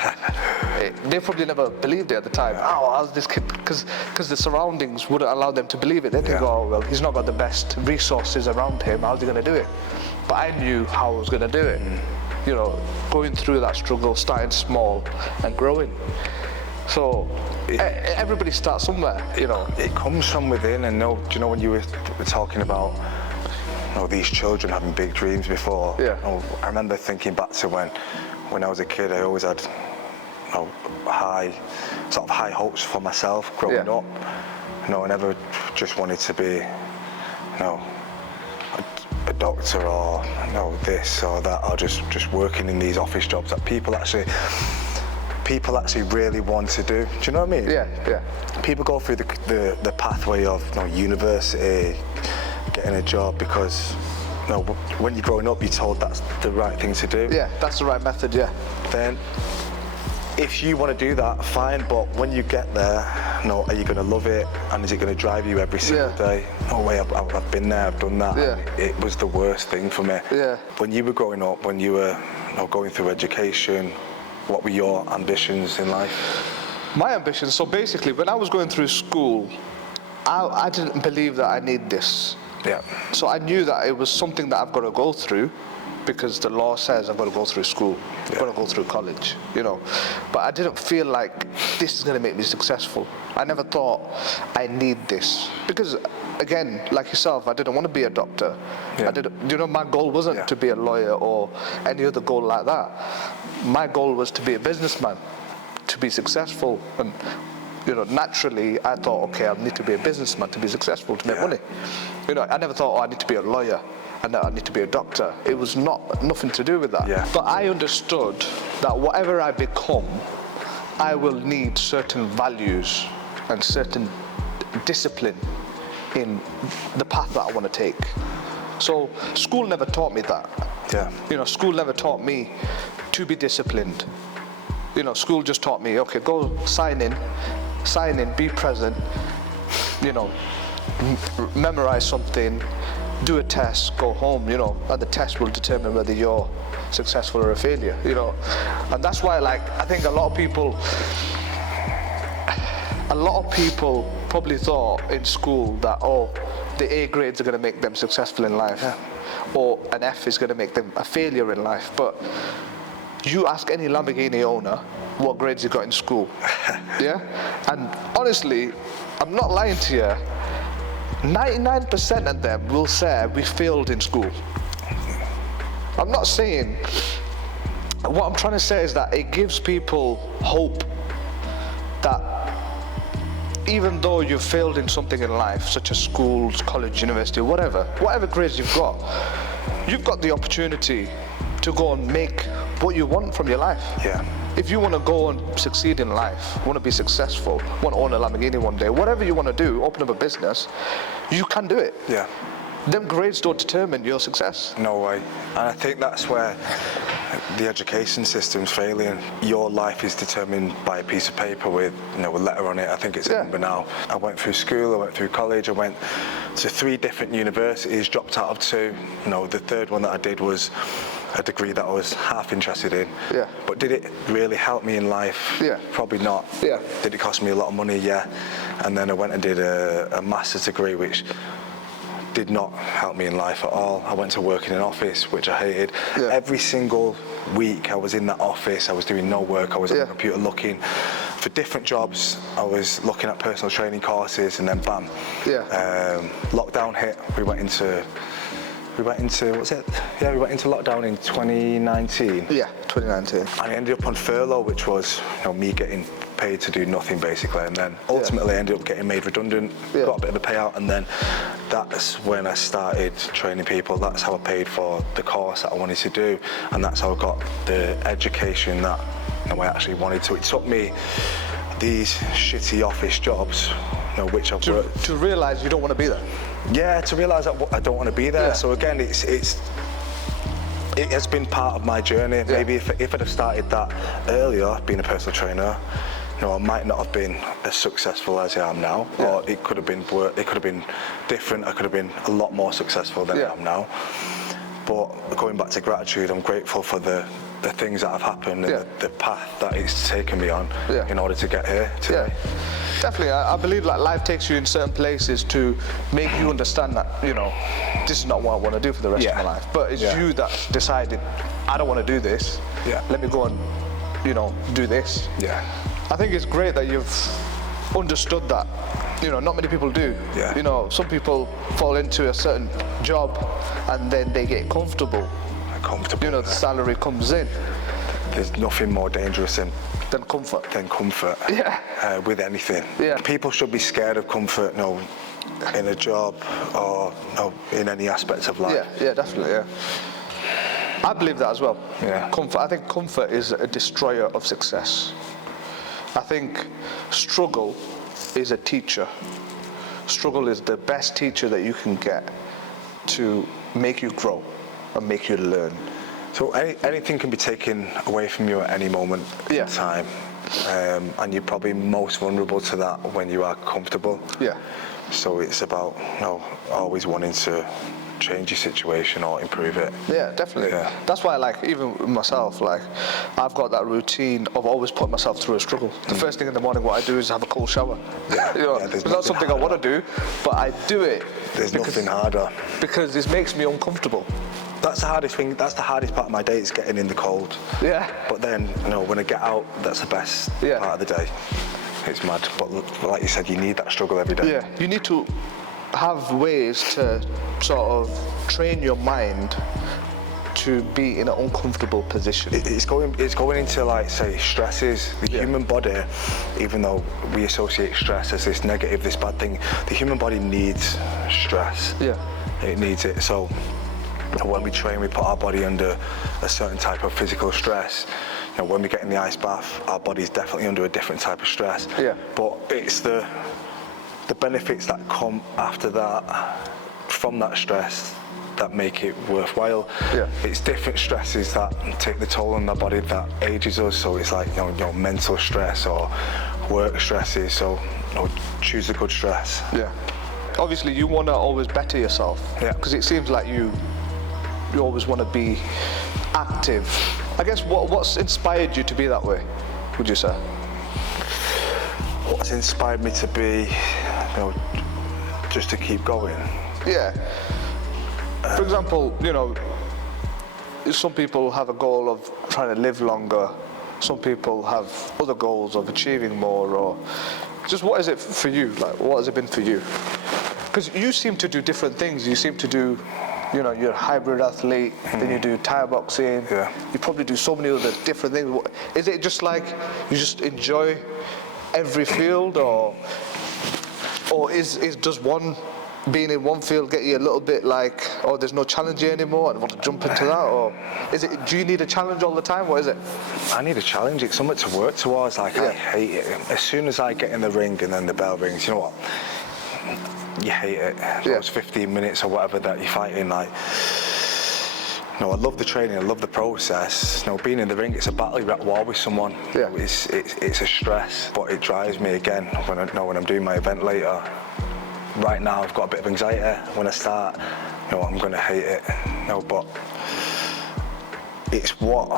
They probably never believed it at the time. Oh, how's this kid? Because the surroundings wouldn't allow them to believe it. They think, oh, well, he's not got the best resources around him, how's he going to do it? But I knew how I was going to do it. You know, going through that struggle, starting small and growing. So everybody starts somewhere, you know. It comes from within, and do you know when you were talking about, you know, these children having big dreams before? You know, I remember thinking back to when I was a kid, I always had, you know, high hopes for myself growing up. You know, I never just wanted to be, you know, a doctor or, you know, this or that, or just working in these office jobs that people actually people actually really want to do. Do you know what I mean? Yeah. People go through the pathway of university, getting a job because when you're growing up, you're told that's the right thing to do. Yeah, that's the right method. Yeah. Then, if you want to do that, fine. But when you get there, are you going to love it? And is it going to drive you every single day? No way. I've been there. I've done that. Yeah. It was the worst thing for me. Yeah. When you were growing up, when you were going through education, what were your ambitions in life? My ambitions. So basically, when I was going through school, I didn't believe that I need this. Yeah. So I knew that it was something that I've got to go through, because the law says I've got to go through school, I've got to go through college, But I didn't feel like this is going to make me successful. I never thought I need this, because again, like yourself, I didn't want to be a doctor. Yeah. My goal wasn't to be a lawyer or any other goal like that. My goal was to be a businessman, to be successful, and naturally I thought, okay, I need to be a businessman to be successful, to make money. I never thought, I need to be a lawyer and I need to be a doctor. It was nothing to do with that. Yeah. But I understood that whatever I become, I will need certain values and certain discipline in the path that I want to take. So school never taught me that. Yeah. School never taught me to be disciplined. School just taught me, okay, go sign in, be present, memorize something, do a test, go home, and the test will determine whether you're successful or a failure, And that's why, I think a lot of people probably thought in school that, the A grades are going to make them successful in life, or an F is going to make them a failure in life. But you ask any Lamborghini owner what grades he got in school, and honestly, I'm not lying to you, 99% of them will say we failed in school. I'm not saying, what I'm trying to say is that it gives people hope that even though you've failed in something in life, such as schools, college, university, whatever grades you've got the opportunity to go and make what you want from your life. Yeah. If you want to go and succeed in life, want to be successful, want to own a Lamborghini one day, whatever you want to do, open up a business, you can do it. Yeah. Them grades don't determine your success. No way. And I think that's where the education system's failing. Your life is determined by a piece of paper with a letter on it. I think it's a number now. I went through school, I went through college, I went to 3 different universities, dropped out of 2. The third one that I did was a degree that I was half interested in. Yeah. But did it really help me in life? Yeah. Probably not. Yeah. Did it cost me a lot of money? Yeah. And then I went and did a master's degree, which did not help me in life at all. I went to work in an office, which I hated. Yeah. Every single week I was in that office, I was doing no work, I was on the computer looking for different jobs. I was looking at personal training courses, and then bam. Lockdown hit. We went into lockdown in 2019. Yeah, 2019. And I ended up on furlough, which was me getting paid to do nothing basically, and then ultimately I ended up getting made redundant, got a bit of a payout, and then that's when I started training people. That's how I paid for the course that I wanted to do, and that's how I got the education that I actually wanted to. It took me these shitty office jobs, which I've worked to realise you don't want to be there. Yeah, to realise that I don't want to be there. Yeah. So again, it has been part of my journey. Yeah. Maybe if I'd have started that earlier, being a personal trainer, I might not have been as successful as I am now, or it could have been different. I could have been a lot more successful than I am now. But going back to gratitude, I'm grateful for the things that have happened and the path that it's taken me on in order to get here today. Definitely, I believe that life takes you in certain places to make you understand that, this is not what I want to do for the rest of my life. But it's you that decided, I don't want to do this. Let me go and, do this. I think it's great that you've understood that. Not many people do. Some people fall into a certain job and then they get comfortable. The salary comes in. There's nothing more dangerous than comfort. With anything. People should be scared of comfort, in a job or in any aspects of life. Yeah, definitely. I believe that as well. Yeah. Comfort. I think comfort is a destroyer of success. I think struggle is a teacher. Struggle is the best teacher that you can get to make you grow and make you learn. So anything can be taken away from you at any moment in time, and you're probably most vulnerable to that when you are comfortable. Yeah. So it's about always wanting to change your situation or improve it. Yeah, definitely. Yeah. That's why, like, even with myself, like, I've got that routine of always putting myself through a struggle. The first thing in the morning, what I do is have a cold shower. Yeah. You know, it's not something I want to do, but I do it. There's nothing harder. Because it makes me uncomfortable. That's the hardest thing. That's the hardest part of my day, is getting in the cold. Yeah. But then, when I get out, that's the best part of the day. It's mad. But like you said, you need that struggle every day. Yeah. You need to have ways to sort of train your mind to be in an uncomfortable position. It's going into, like, say, stresses. The human body, even though we associate stress as this negative, this bad thing, the human body needs stress. Yeah. It needs it. So when we train, we put our body under a certain type of physical stress. When we get in the ice bath, our body's definitely under a different type of stress. Yeah. But it's the benefits that come after that, from that stress, that make it worthwhile. Yeah. It's different stresses that take the toll on the body that ages us. So it's like mental stress or work stresses. So choose a good stress. Yeah. Obviously, you want to always better yourself. Yeah. Because it seems like you always want to be active. I guess what's inspired you to be that way, would you say? What's inspired me to be, just to keep going? Yeah. For example, some people have a goal of trying to live longer. Some people have other goals of achieving more, or just what is it for you? Like, what has it been for you? Because you seem to do different things. You seem to do, you're a hybrid athlete, then you do Thai boxing. Yeah. You probably do so many other different things. Is it just like you just enjoy every field, or does being in one field get you a little bit like, oh, there's no challenge here anymore, I want to jump into that? Or do you need a challenge all the time? What is it? I need a challenge. It's something to work towards. Like, I hate it. As soon as I get in the ring and then the bell rings, you know what? You hate it. Those 15 minutes or whatever that you're fighting, like, I love the training, I love the process. Being in the ring, it's a battle. You're at war with someone. Yeah. It's a stress, but it drives me again when I'm doing my event later. Right now, I've got a bit of anxiety. When I start, I'm going to hate it. But it's what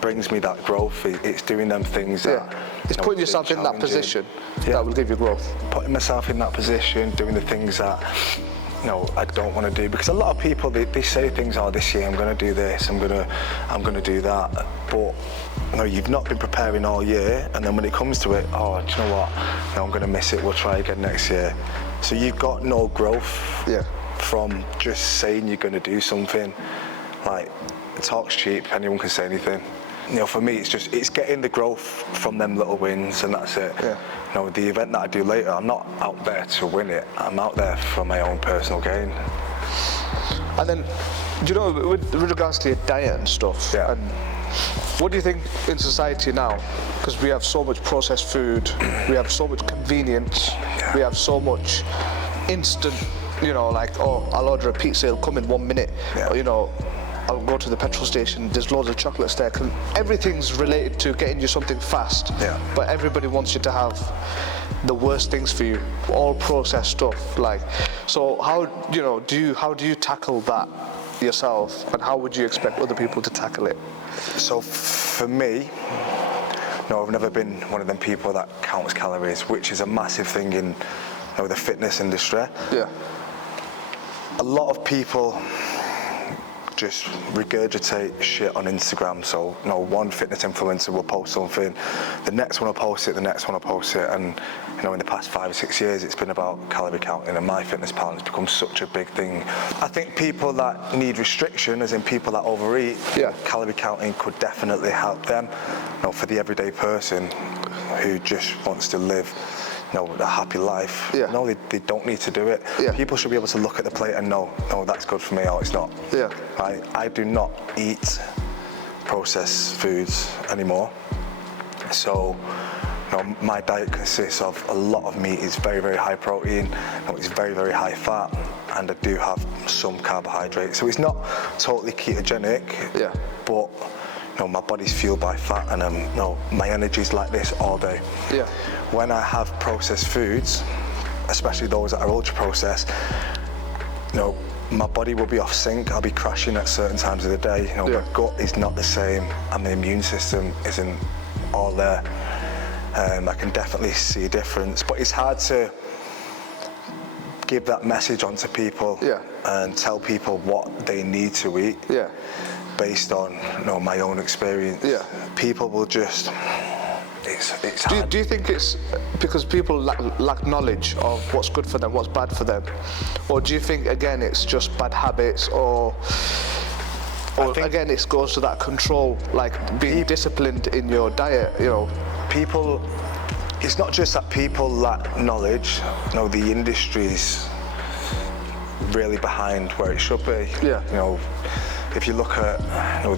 brings me that growth. It's doing them things that. It's putting yourself in that position that will give you growth. Putting myself in that position, doing the things that I don't want to do, because a lot of people they say things, this year I'm going to do this, I'm going to do that, but you've not been preparing all year, and then when it comes to it, do you know what? I'm going to miss it. We'll try again next year. So you've got no growth from just saying you're going to do something. Like, talk's cheap. Anyone can say anything. For me, it's getting the growth from them little wins, and that's it. Yeah. The event that I do later, I'm not out there to win it. I'm out there for my own personal gain. And then, with regards to your diet and stuff, and what do you think in society now? Because we have so much processed food, we have so much convenience, we have so much instant, I'll order a pizza, it'll come in 1 minute. Or, I'll go to the petrol station, there's loads of chocolates there. Everything's related to getting you something fast. Yeah. But everybody wants you to have the worst things for you, all processed stuff. So how do you tackle that yourself, and how would you expect other people to tackle it? So for me, I've never been one of them people that counts calories, which is a massive thing in the fitness industry. Yeah. A lot of people just regurgitate shit on Instagram. So, one fitness influencer will post something, the next one will post it, the next one will post it, and in the past 5 or 6 years, it's been about calorie counting, and MyFitnessPal has become such a big thing. I think people that need restriction, as in people that overeat, calorie counting could definitely help them. For the everyday person who just wants to live a happy life. They don't need to do it. People should be able to look at the plate and know, no, that's good for me, or it's not. I do not eat processed foods anymore. So my diet consists of a lot of meat. It's very, very high protein. It's very, very high fat, and I do have some carbohydrates. So it's not totally ketogenic, but my body's fueled by fat, and my energy's like this all day. When I have processed foods, especially those that are ultra processed, my body will be off sync. I'll be crashing at certain times of the day. My gut is not the same, and the immune system isn't all there. I can definitely see a difference, but it's hard to give that message onto people and tell people what they need to eat based on my own experience. People will just. It's hard. Do you think it's because people lack knowledge of what's good for them, what's bad for them? Or do you think, again, it's just bad habits, or again, it goes to that control, like being disciplined in your diet, People, it's not just that people lack knowledge, the industry's really behind where it should be. If you look at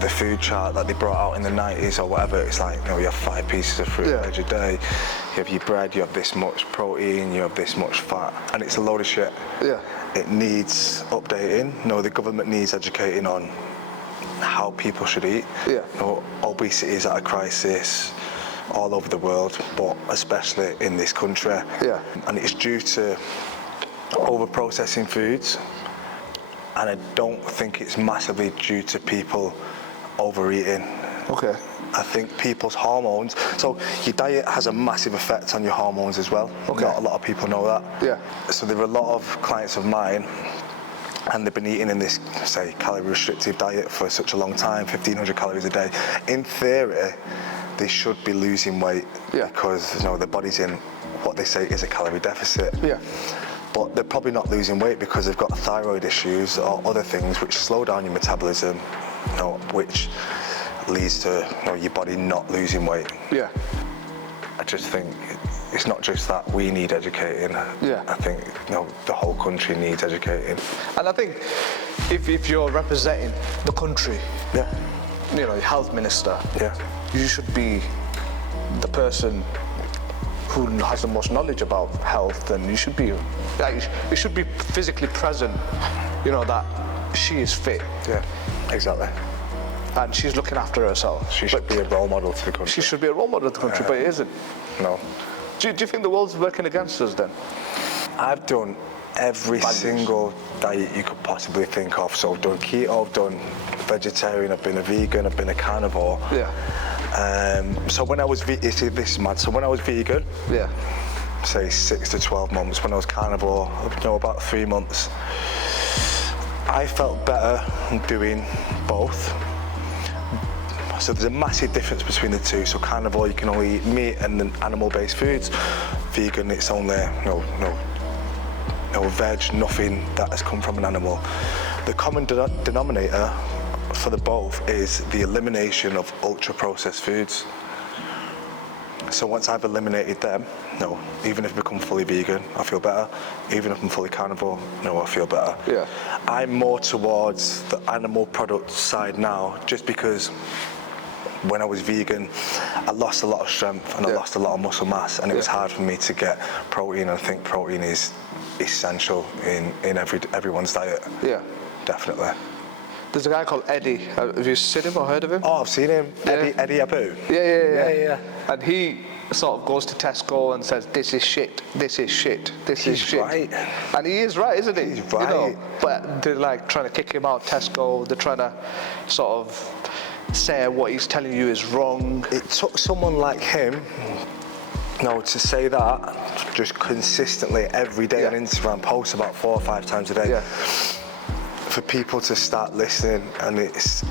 the food chart that they brought out in the 90s or whatever, it's like you have 5 pieces of fruit and veg a day, you have your bread, you have this much protein, you have this much fat, and it's a load of shit. It needs updating. The government needs educating on how people should eat. Obesity is at a crisis all over the world, but especially in this country. And it's due to over-processing foods. And I don't think it's massively due to people overeating. I think people's hormones, so your diet has a massive effect on your hormones as well. Not a lot of people know that. So there are a lot of clients of mine, and they've been eating in this, say, calorie restrictive diet for such a long time, 1,500 calories a day. In theory, they should be losing weight because their body's in what they say is a calorie deficit. But they're probably not losing weight because they've got thyroid issues or other things which slow down your metabolism, which leads to your body not losing weight. I just think it's not just that we need educating. I think the whole country needs educating. And I think if you're representing the country, your health minister, you should be the person who has the most knowledge about health, and you should be physically present, that she is fit. Exactly. And she's looking after herself. She should be a role model to the country. She should be a role model to the country, but it isn't. No. Do you think the world's working against us then? I've done every single diet you could possibly think of. So I've done keto, I've done vegetarian, I've been a vegan, I've been a carnivore. So when I was this is mad. So when I was vegan, say 6 to 12 months. When I was carnivore, about 3 months. I felt better doing both. So there's a massive difference between the two. So carnivore, you can only eat meat and then animal-based foods. Vegan, it's only no veg, nothing that has come from an animal. The common denominator for the both is the elimination of ultra-processed foods. So once I've eliminated them, even if I become fully vegan, I feel better. Even if I'm fully carnivore, I feel better. I'm more towards the animal product side now, just because when I was vegan, I lost a lot of strength and I lost a lot of muscle mass, and it was hard for me to get protein. I think protein is essential in everyone's diet. Definitely. There's a guy called Eddie. Have you seen him or heard of him? Oh, I've seen him. Eddie Abu. Yeah. And he sort of goes to Tesco and says, "This is shit. This is shit. This is shit." Right. And he is right, isn't he? He's right. But they're like trying to kick him out Tesco. They're trying to sort of say what he's telling you is wrong. It took someone like him to say that just consistently every day on Instagram, posts about 4 or 5 times a day. For people to start listening, and it's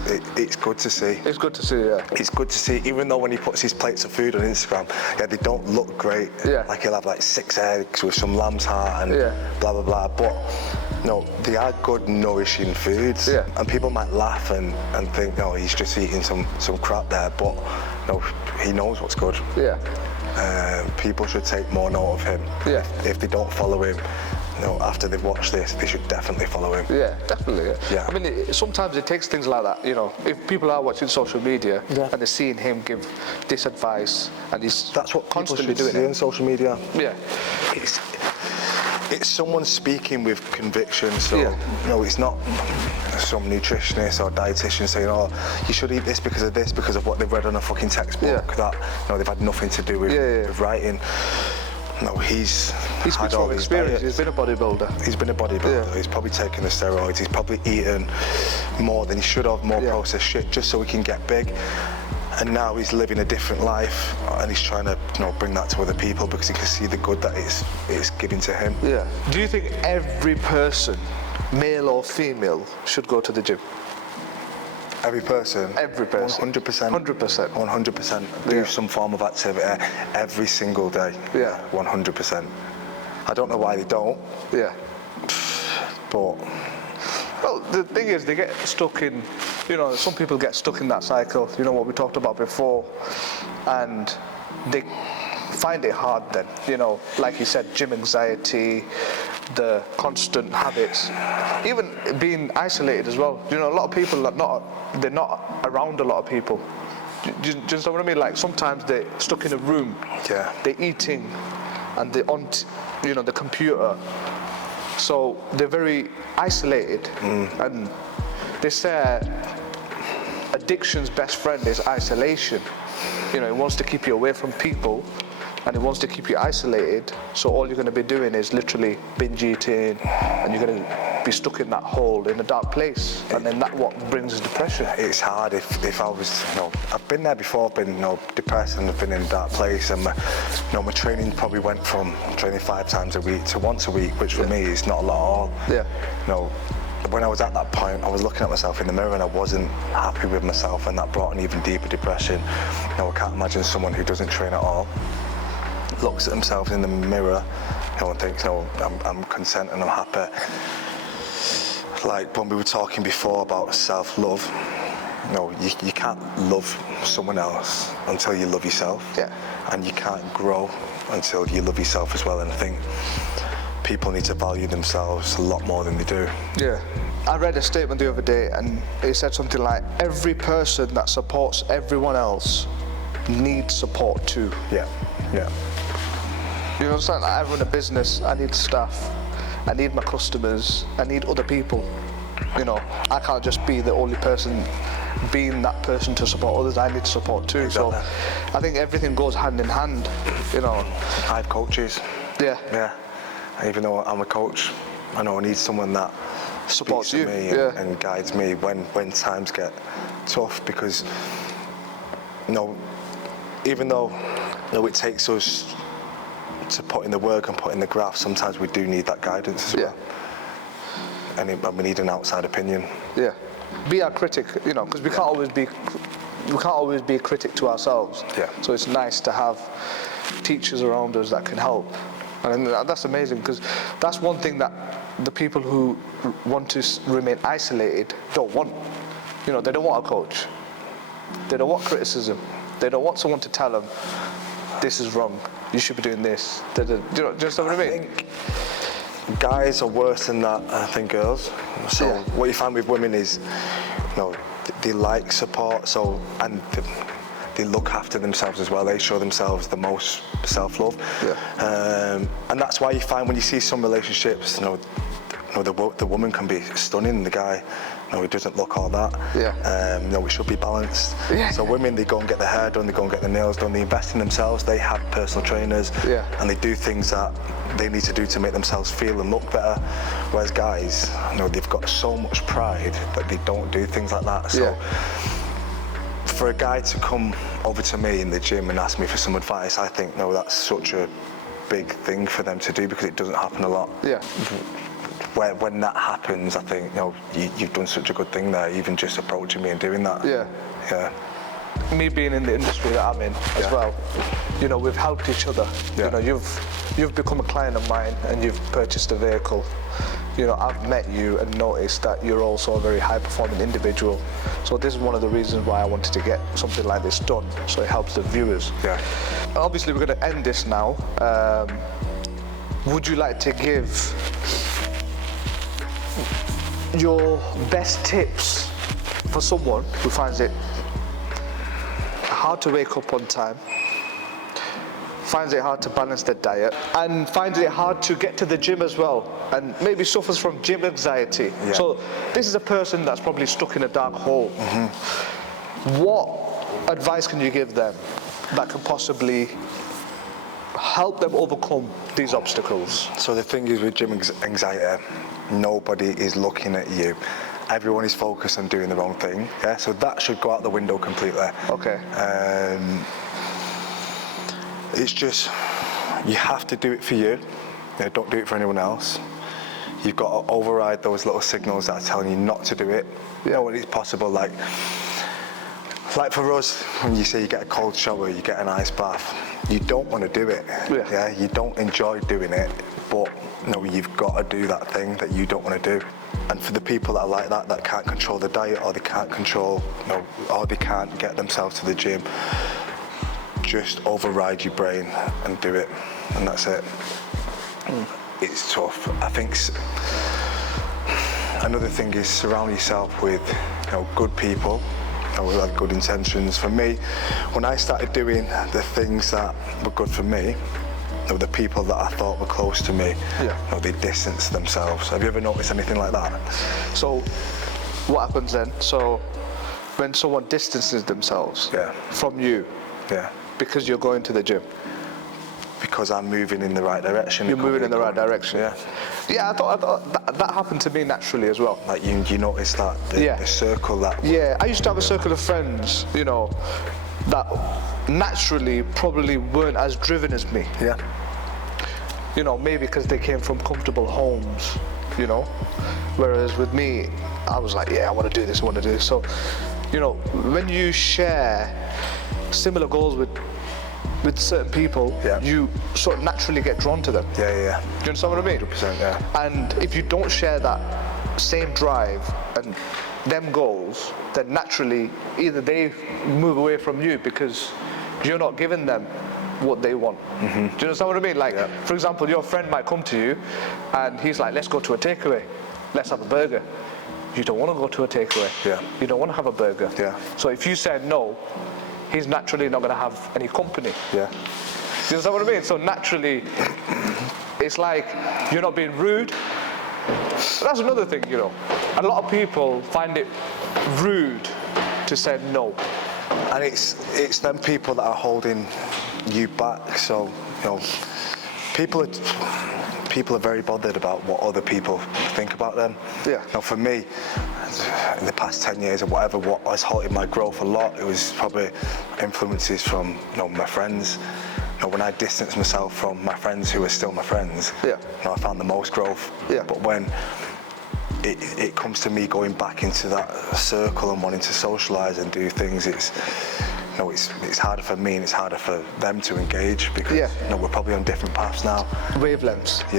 good to see. It's good to see, It's good to see, even though when he puts his plates of food on Instagram, they don't look great. Like he'll have like 6 eggs with some lamb's heart and blah blah blah. But they are good, nourishing foods. And people might laugh and think, he's just eating some crap there. But he knows what's good. People should take more note of him. If they don't follow him, after they've watched this, they should definitely follow him. Yeah, definitely. Yeah. I mean, sometimes it takes things like that. If people are watching social media and they're seeing him give this advice, and that's what constantly doing in social media. Yeah. It's someone speaking with conviction. So it's not some nutritionist or dietitian saying, "Oh, you should eat this because of what they've read on a fucking textbook." That they've had nothing to do with writing. No, he's had all these experience. He's been a bodybuilder. He's been a bodybuilder. Yeah. He's probably taken the steroids. He's probably eaten more than he should have, more processed shit, just so he can get big. And now he's living a different life, and he's trying to bring that to other people because he can see the good that it's giving to him. Yeah. Do you think every person, male or female, should go to the gym? Every person? Every person. 100%. 100%. 100%. Do some form of activity every single day. Yeah. 100%. I don't know why they don't. Yeah. But... Well, the thing is, they get stuck in, some people get stuck in that cycle, what we talked about before, and they find it hard then, like you said, gym anxiety, the constant habits, even being isolated as well. A lot of people they're not around a lot of people. Do you understand what I mean? Like sometimes they're stuck in a room, they're eating, and they're on, the computer. So they're very isolated, and they say addiction's best friend is isolation. It wants to keep you away from people, and it wants to keep you isolated. So all you're going to be doing is literally binge eating, and you're going to be stuck in that hole in a dark place, and then that's what brings depression. It's hard if I was, I've been there before. I've been, depressed, and I've been in a dark place, and my training probably went from training 5 times a week to once a week, which for me is not a lot at all. When I was at that point, I was looking at myself in the mirror and I wasn't happy with myself, and that brought an even deeper depression. I can't imagine someone who doesn't train at all looks at themselves in the mirror and thinks, I'm content and I'm happy. Like when we were talking before about self-love, you can't love someone else until you love yourself. Yeah. And you can't grow until you love yourself as well. And I think people need to value themselves a lot more than they do. Yeah. I read a statement the other day, and it said something like, every person that supports everyone else needs support too. Yeah, yeah. You understand? I run a business, I need staff, I need my customers, I need other people. I can't just be the only person being that person to support others. I need support too. Exactly. So I think everything goes hand in hand, I have coaches. Yeah. Yeah. Even though I'm a coach, I know I need someone that supports me and guides me when times get tough, because even though it takes us to put in the work and put in the graft, sometimes we do need that guidance as well. And we need an outside opinion. Yeah. Be our critic, because we can't always be a critic to ourselves. Yeah. So it's nice to have teachers around us that can help. And that's amazing, because that's one thing that the people who want to remain isolated don't want. They don't want a coach. They don't want criticism. They don't want someone to tell them, this is wrong, you should be doing this. Do you understand what I mean? I think guys are worse than that, I think, girls. So what you find with women is, they like support, and they look after themselves as well. They show themselves the most self-love. Yeah. And that's why you find when you see some relationships, the woman can be stunning, the guy, he doesn't look all that. Yeah. It should be balanced. Yeah. So women, they go and get their hair done, they go and get their nails done, they invest in themselves, they have personal trainers, and they do things that they need to do to make themselves feel and look better. Whereas guys, they've got so much pride that they don't do things like that. So for a guy to come over to me in the gym and ask me for some advice, I think, that's such a big thing for them to do, because it doesn't happen a lot. Yeah. When that happens, I think, you've done such a good thing there, even just approaching me and doing that. Yeah. Yeah. Me being in the industry that I'm in as well, we've helped each other. Yeah. You've become a client of mine and you've purchased a vehicle. I've met you and noticed that you're also a very high-performing individual. So this is one of the reasons why I wanted to get something like this done, so it helps the viewers. Yeah. Obviously, we're going to end this now. would you like to give your best tips for someone who finds it hard to wake up on time, finds it hard to balance their diet, and finds it hard to get to the gym as well, and maybe suffers from gym anxiety? Yeah. So this is a person that's probably stuck in a dark hole. What advice can you give them that can possibly help them overcome these obstacles? So the thing is with gym anxiety, nobody is looking at you. Everyone is focused on doing their own thing. Yeah, so that should go out the window completely. Okay. It's just, you have to do it for you. Yeah, don't do it for anyone else. You've got to override those little signals that are telling you not to do it. You know, when it's possible, like for us, when you say you get a cold shower, you get an ice bath, you don't want to do it. Yeah, you don't enjoy doing it, but no, you've got to do that thing that you don't want to do. And for the people that are like that can't control the diet, or they can't control, or they can't get themselves to the gym, just override your brain and do it, and that's it. It's tough. I think another thing is surround yourself with good people who have good intentions. For me, when I started doing the things that were good for me, the people that I thought were close to me, they distanced themselves. Have you ever noticed anything like that? So what happens then? So when someone distances themselves from you, because you're going to the gym, because I'm moving in the right direction. You're moving in the right direction. Yeah, I thought that happened to me naturally as well. Like you notice that the circle that. Yeah, I used to have a circle of friends, that naturally probably weren't as driven as me. Yeah. Maybe because they came from comfortable homes, whereas with me, I was like, I want to do this, I want to do this. So, when you share similar goals with certain people, you sort of naturally get drawn to them. Yeah. Do you understand what I mean? 100%, yeah. And if you don't share that same drive and them goals, then naturally either they move away from you because you're not giving them what they want. Do you understand what I mean? Like, for example, your friend might come to you and he's like, let's go to a takeaway, let's have a burger. You don't want to go to a takeaway. You don't want to have a burger. So if you say no, he's naturally not going to have any company. Do you understand what I mean? So naturally, it's like you're not being rude. But that's another thing, A lot of people find it rude to say no. And it's them people that are holding you back. So, people are very bothered about what other people think about them. Now, for me, in the past 10 years or whatever, what has halted my growth a lot, it was probably influences from my friends. When I distanced myself from my friends who are still my friends, I found the most growth. But when it comes to me going back into that circle and wanting to socialise and do things, it's harder for me and it's harder for them to engage because we're probably on different paths now. Wavelengths.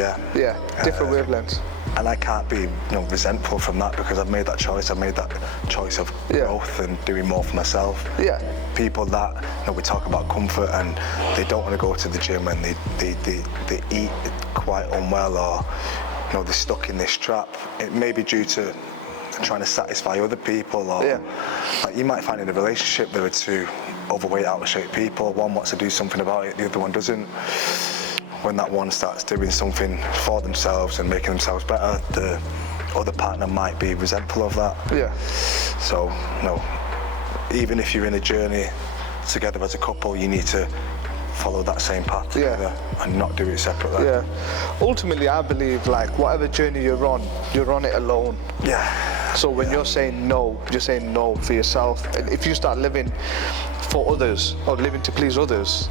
Different wavelengths. And I can't be resentful from that because I've made that choice. I've made that choice of growth and doing more for myself. People that we talk about comfort and they don't want to go to the gym and they eat quite unwell, or they're stuck in this trap. It may be due to trying to satisfy other people, or like you might find in a relationship there are two overweight, out of shape people. One wants to do something about it, the other one doesn't. When that one starts doing something for themselves and making themselves better, the other partner might be resentful of that. So even if you're in a journey together as a couple, you need to follow that same path together and not do it separately. Ultimately, I believe like whatever journey you're on it alone. So when you're saying no for yourself. And if you start living for others or living to please others,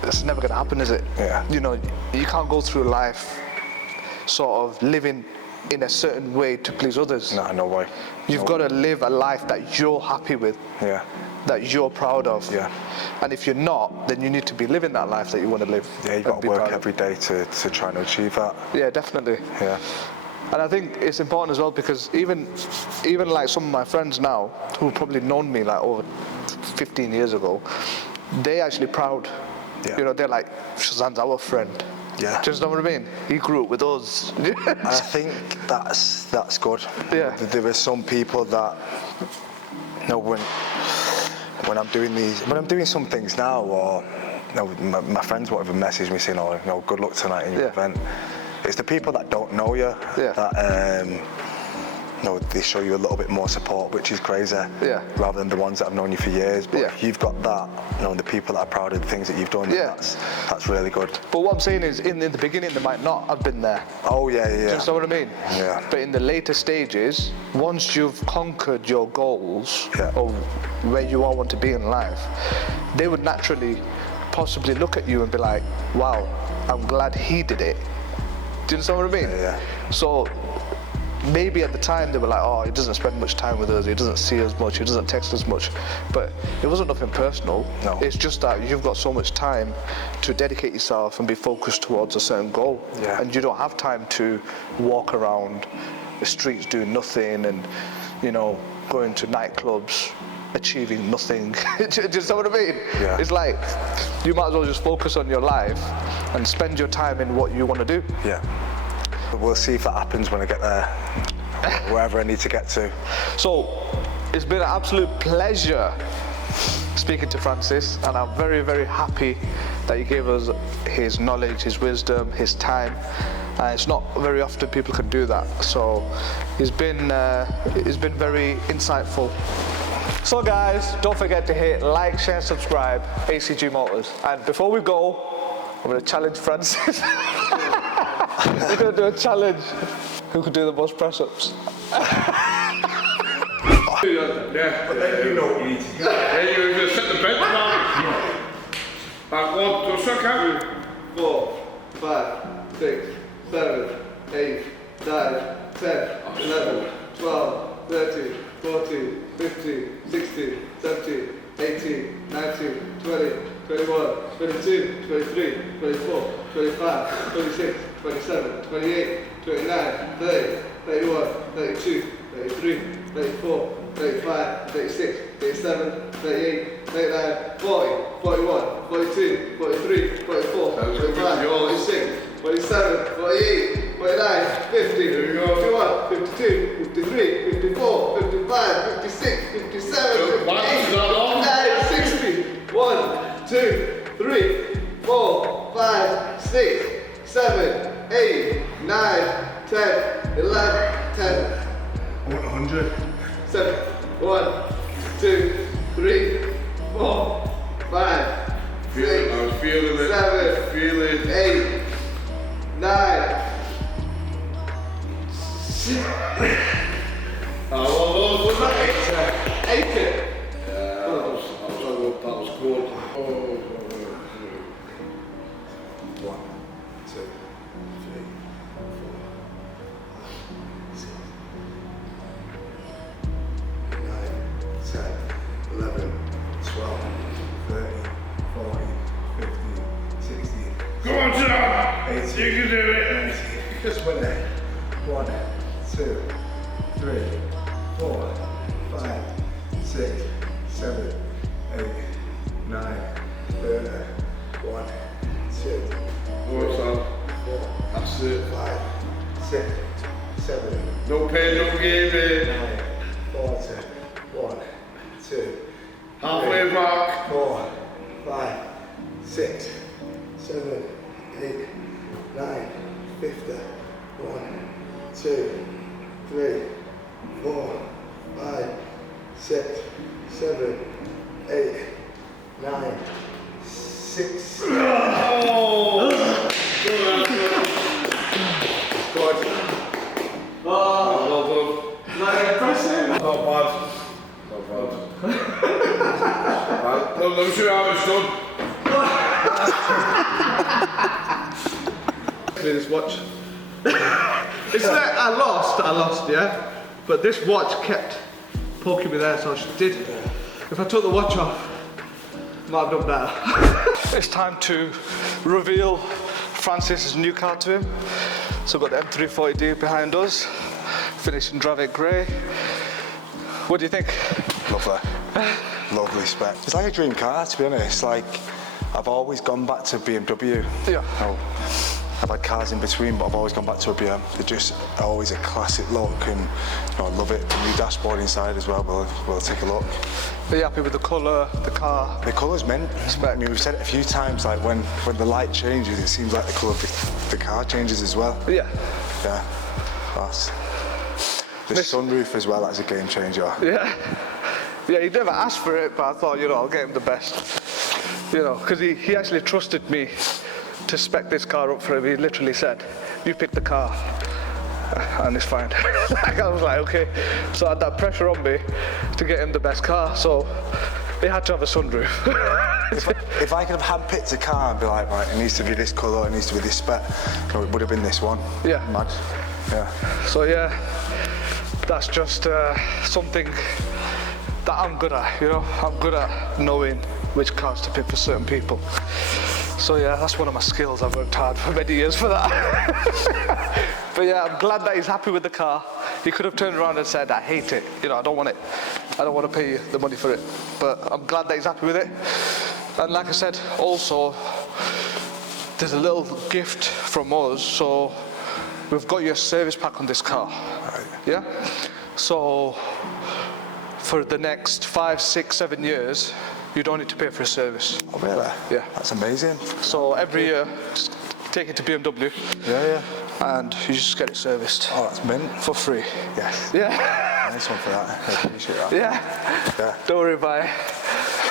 that's never going to happen, is it? You can't go through life sort of living in a certain way to please others. No way. You've got to live a life that you're happy with. That you're proud of. And if you're not, then you need to be living that life that you want to live. You've got to work every day to try and achieve that. Definitely. And I think it's important as well because even like some of my friends now who've probably known me like over 15 years ago, they're actually proud. They're like, Shezan's our friend. Yeah. Do you understand what I mean? He grew up with us. And I think that's good. Yeah. There are some people that, you know, when I'm doing some things now, or you know, my friends won't even message me saying, "Oh, you know, good luck tonight in your event." It's the people that don't know you that you know, they show you a little bit more support, which is crazy. Yeah. Rather than the ones that have known you for years. But if you've got that, you know, the people that are proud of the things that you've done, that's really good. But what I'm saying is, in the beginning, they might not have been there. Oh yeah. Do you understand what I mean? Yeah. But in the later stages, once you've conquered your goals of where you all want to be in life, they would naturally possibly look at you and be like, wow, I'm glad he did it. Do you understand what I mean? Yeah. So maybe at the time they were like, oh, he doesn't spend much time with us, he doesn't see us much, he doesn't text us much. But it wasn't nothing personal. No. It's just that you've got so much time to dedicate yourself and be focused towards a certain goal. Yeah. And you don't have time to walk around the streets doing nothing and, you know, going to nightclubs, achieving nothing. Do you understand what I mean? Yeah. It's like, you might as well just focus on your life and spend your time in what you want to do. Yeah. We'll see if that happens when I get there, wherever I need to get to. So, it's been an absolute pleasure speaking to Francis, and I'm very, very happy that he gave us his knowledge, his wisdom, his time. It's not very often people can do that, so he's been very insightful. So guys, don't forget to hit like, share, subscribe, ACG Motors. And before we go, I'm going to challenge Francis. We're going to do a challenge. Who can do the most press-ups? Yeah. But then you know what you need to do. Yeah, you're going to set the benchmark. Like 1, 2, 3, 4, 5, 6, 7, 8, 9, 10, 11, 12, 13, 14, 15, 16, 17, 18, 19, 20, 21, 22, 23, 24, 25, 26, 27, 28, 29, 30, 31, 32, 33, 34, 35, 36, 37, 38, 39, 40, 41, 42, 43, 44, 45, 46, 47, 48, 49, 50, 51, 52, 53, 54, 55, 56, 57, 58, 59, 60. 1, 2, 3, 4, 5, 6, 7, 8, 9, 10, 11, 10. 100. 7, 1, 2, 3, 4, 5, 6, I was feeling it. 7, Feeling 8, 9. Well, those was that 8. that was good. 1, 2, 3, 4, 5, 6, 9, 10, 11, 12, 13, 14, 15, 16. Go on, Shezan. 18, You can do it. 19. Just win it. 1, 2, 3, 4, 5, 6, 7, 8, 9, 30. 1, 2, Go on, son. 4, That's it. 5, 6, 7, No pain, no gain. 9, 40. 1, 2, Halfway back. 4, 5, 6, 7, 8, 9, 50. 1, 2, 3, 4, 5, 6, 7, 8, 9, 6. Oh! Good. Well done. Like impressive. Not bad. Not bad. Right. Let me show you how it's done. This watch. It's like I lost, yeah? But this watch kept poking me there, so I did. If I took the watch off, I might have done better. It's time to reveal Francis's new car to him. So we've got the M340D behind us, finishing Dravit Grey. What do you think? Lovely. Lovely spec. It's like a dream car, to be honest. Like, I've always gone back to BMW. Yeah. Oh, I've had cars in between, but I've always gone back to a BM. They're just always a classic look, and I love it. The new dashboard inside as well. We'll take a look. Are you happy with the colour, the car? The colour's mint. I mean, we've said it a few times. Like when the light changes, it seems like the colour of the car changes as well. Yeah. Yeah. Class. The sunroof as well. That's a game changer. Yeah. Yeah, he never asked for it, but I thought, I'll get him the best. Because he actually trusted me to spec this car up for him. He literally said, you pick the car and it's fine. I was like, okay. So I had that pressure on me to get him the best car, so it had to have a sunroof. If I could have handpicked a car and be like, right, it needs to be this colour, it needs to be this spec, it would have been this one. Yeah. Mad. Yeah. So yeah, that's just something that I'm good at, I'm good at knowing which cars to pick for certain people. So yeah, that's one of my skills. I've worked hard for many years for that. But yeah, I'm glad that he's happy with the car. He could have turned around and said, I hate it, I don't want it. I don't want to pay you the money for it. But I'm glad that he's happy with it. And like I said, also, there's a little gift from us. So we've got you a service pack on this car. Right. Yeah? So for the next 5, 6, 7 years, you don't need to pay for a service. Oh really? Yeah. That's amazing. So every year, just take it to BMW. Yeah. And you just get it serviced. Oh, that's mint. For free. Yes. Yeah. Nice one for that. I appreciate that. Yeah. Yeah. Don't worry about it.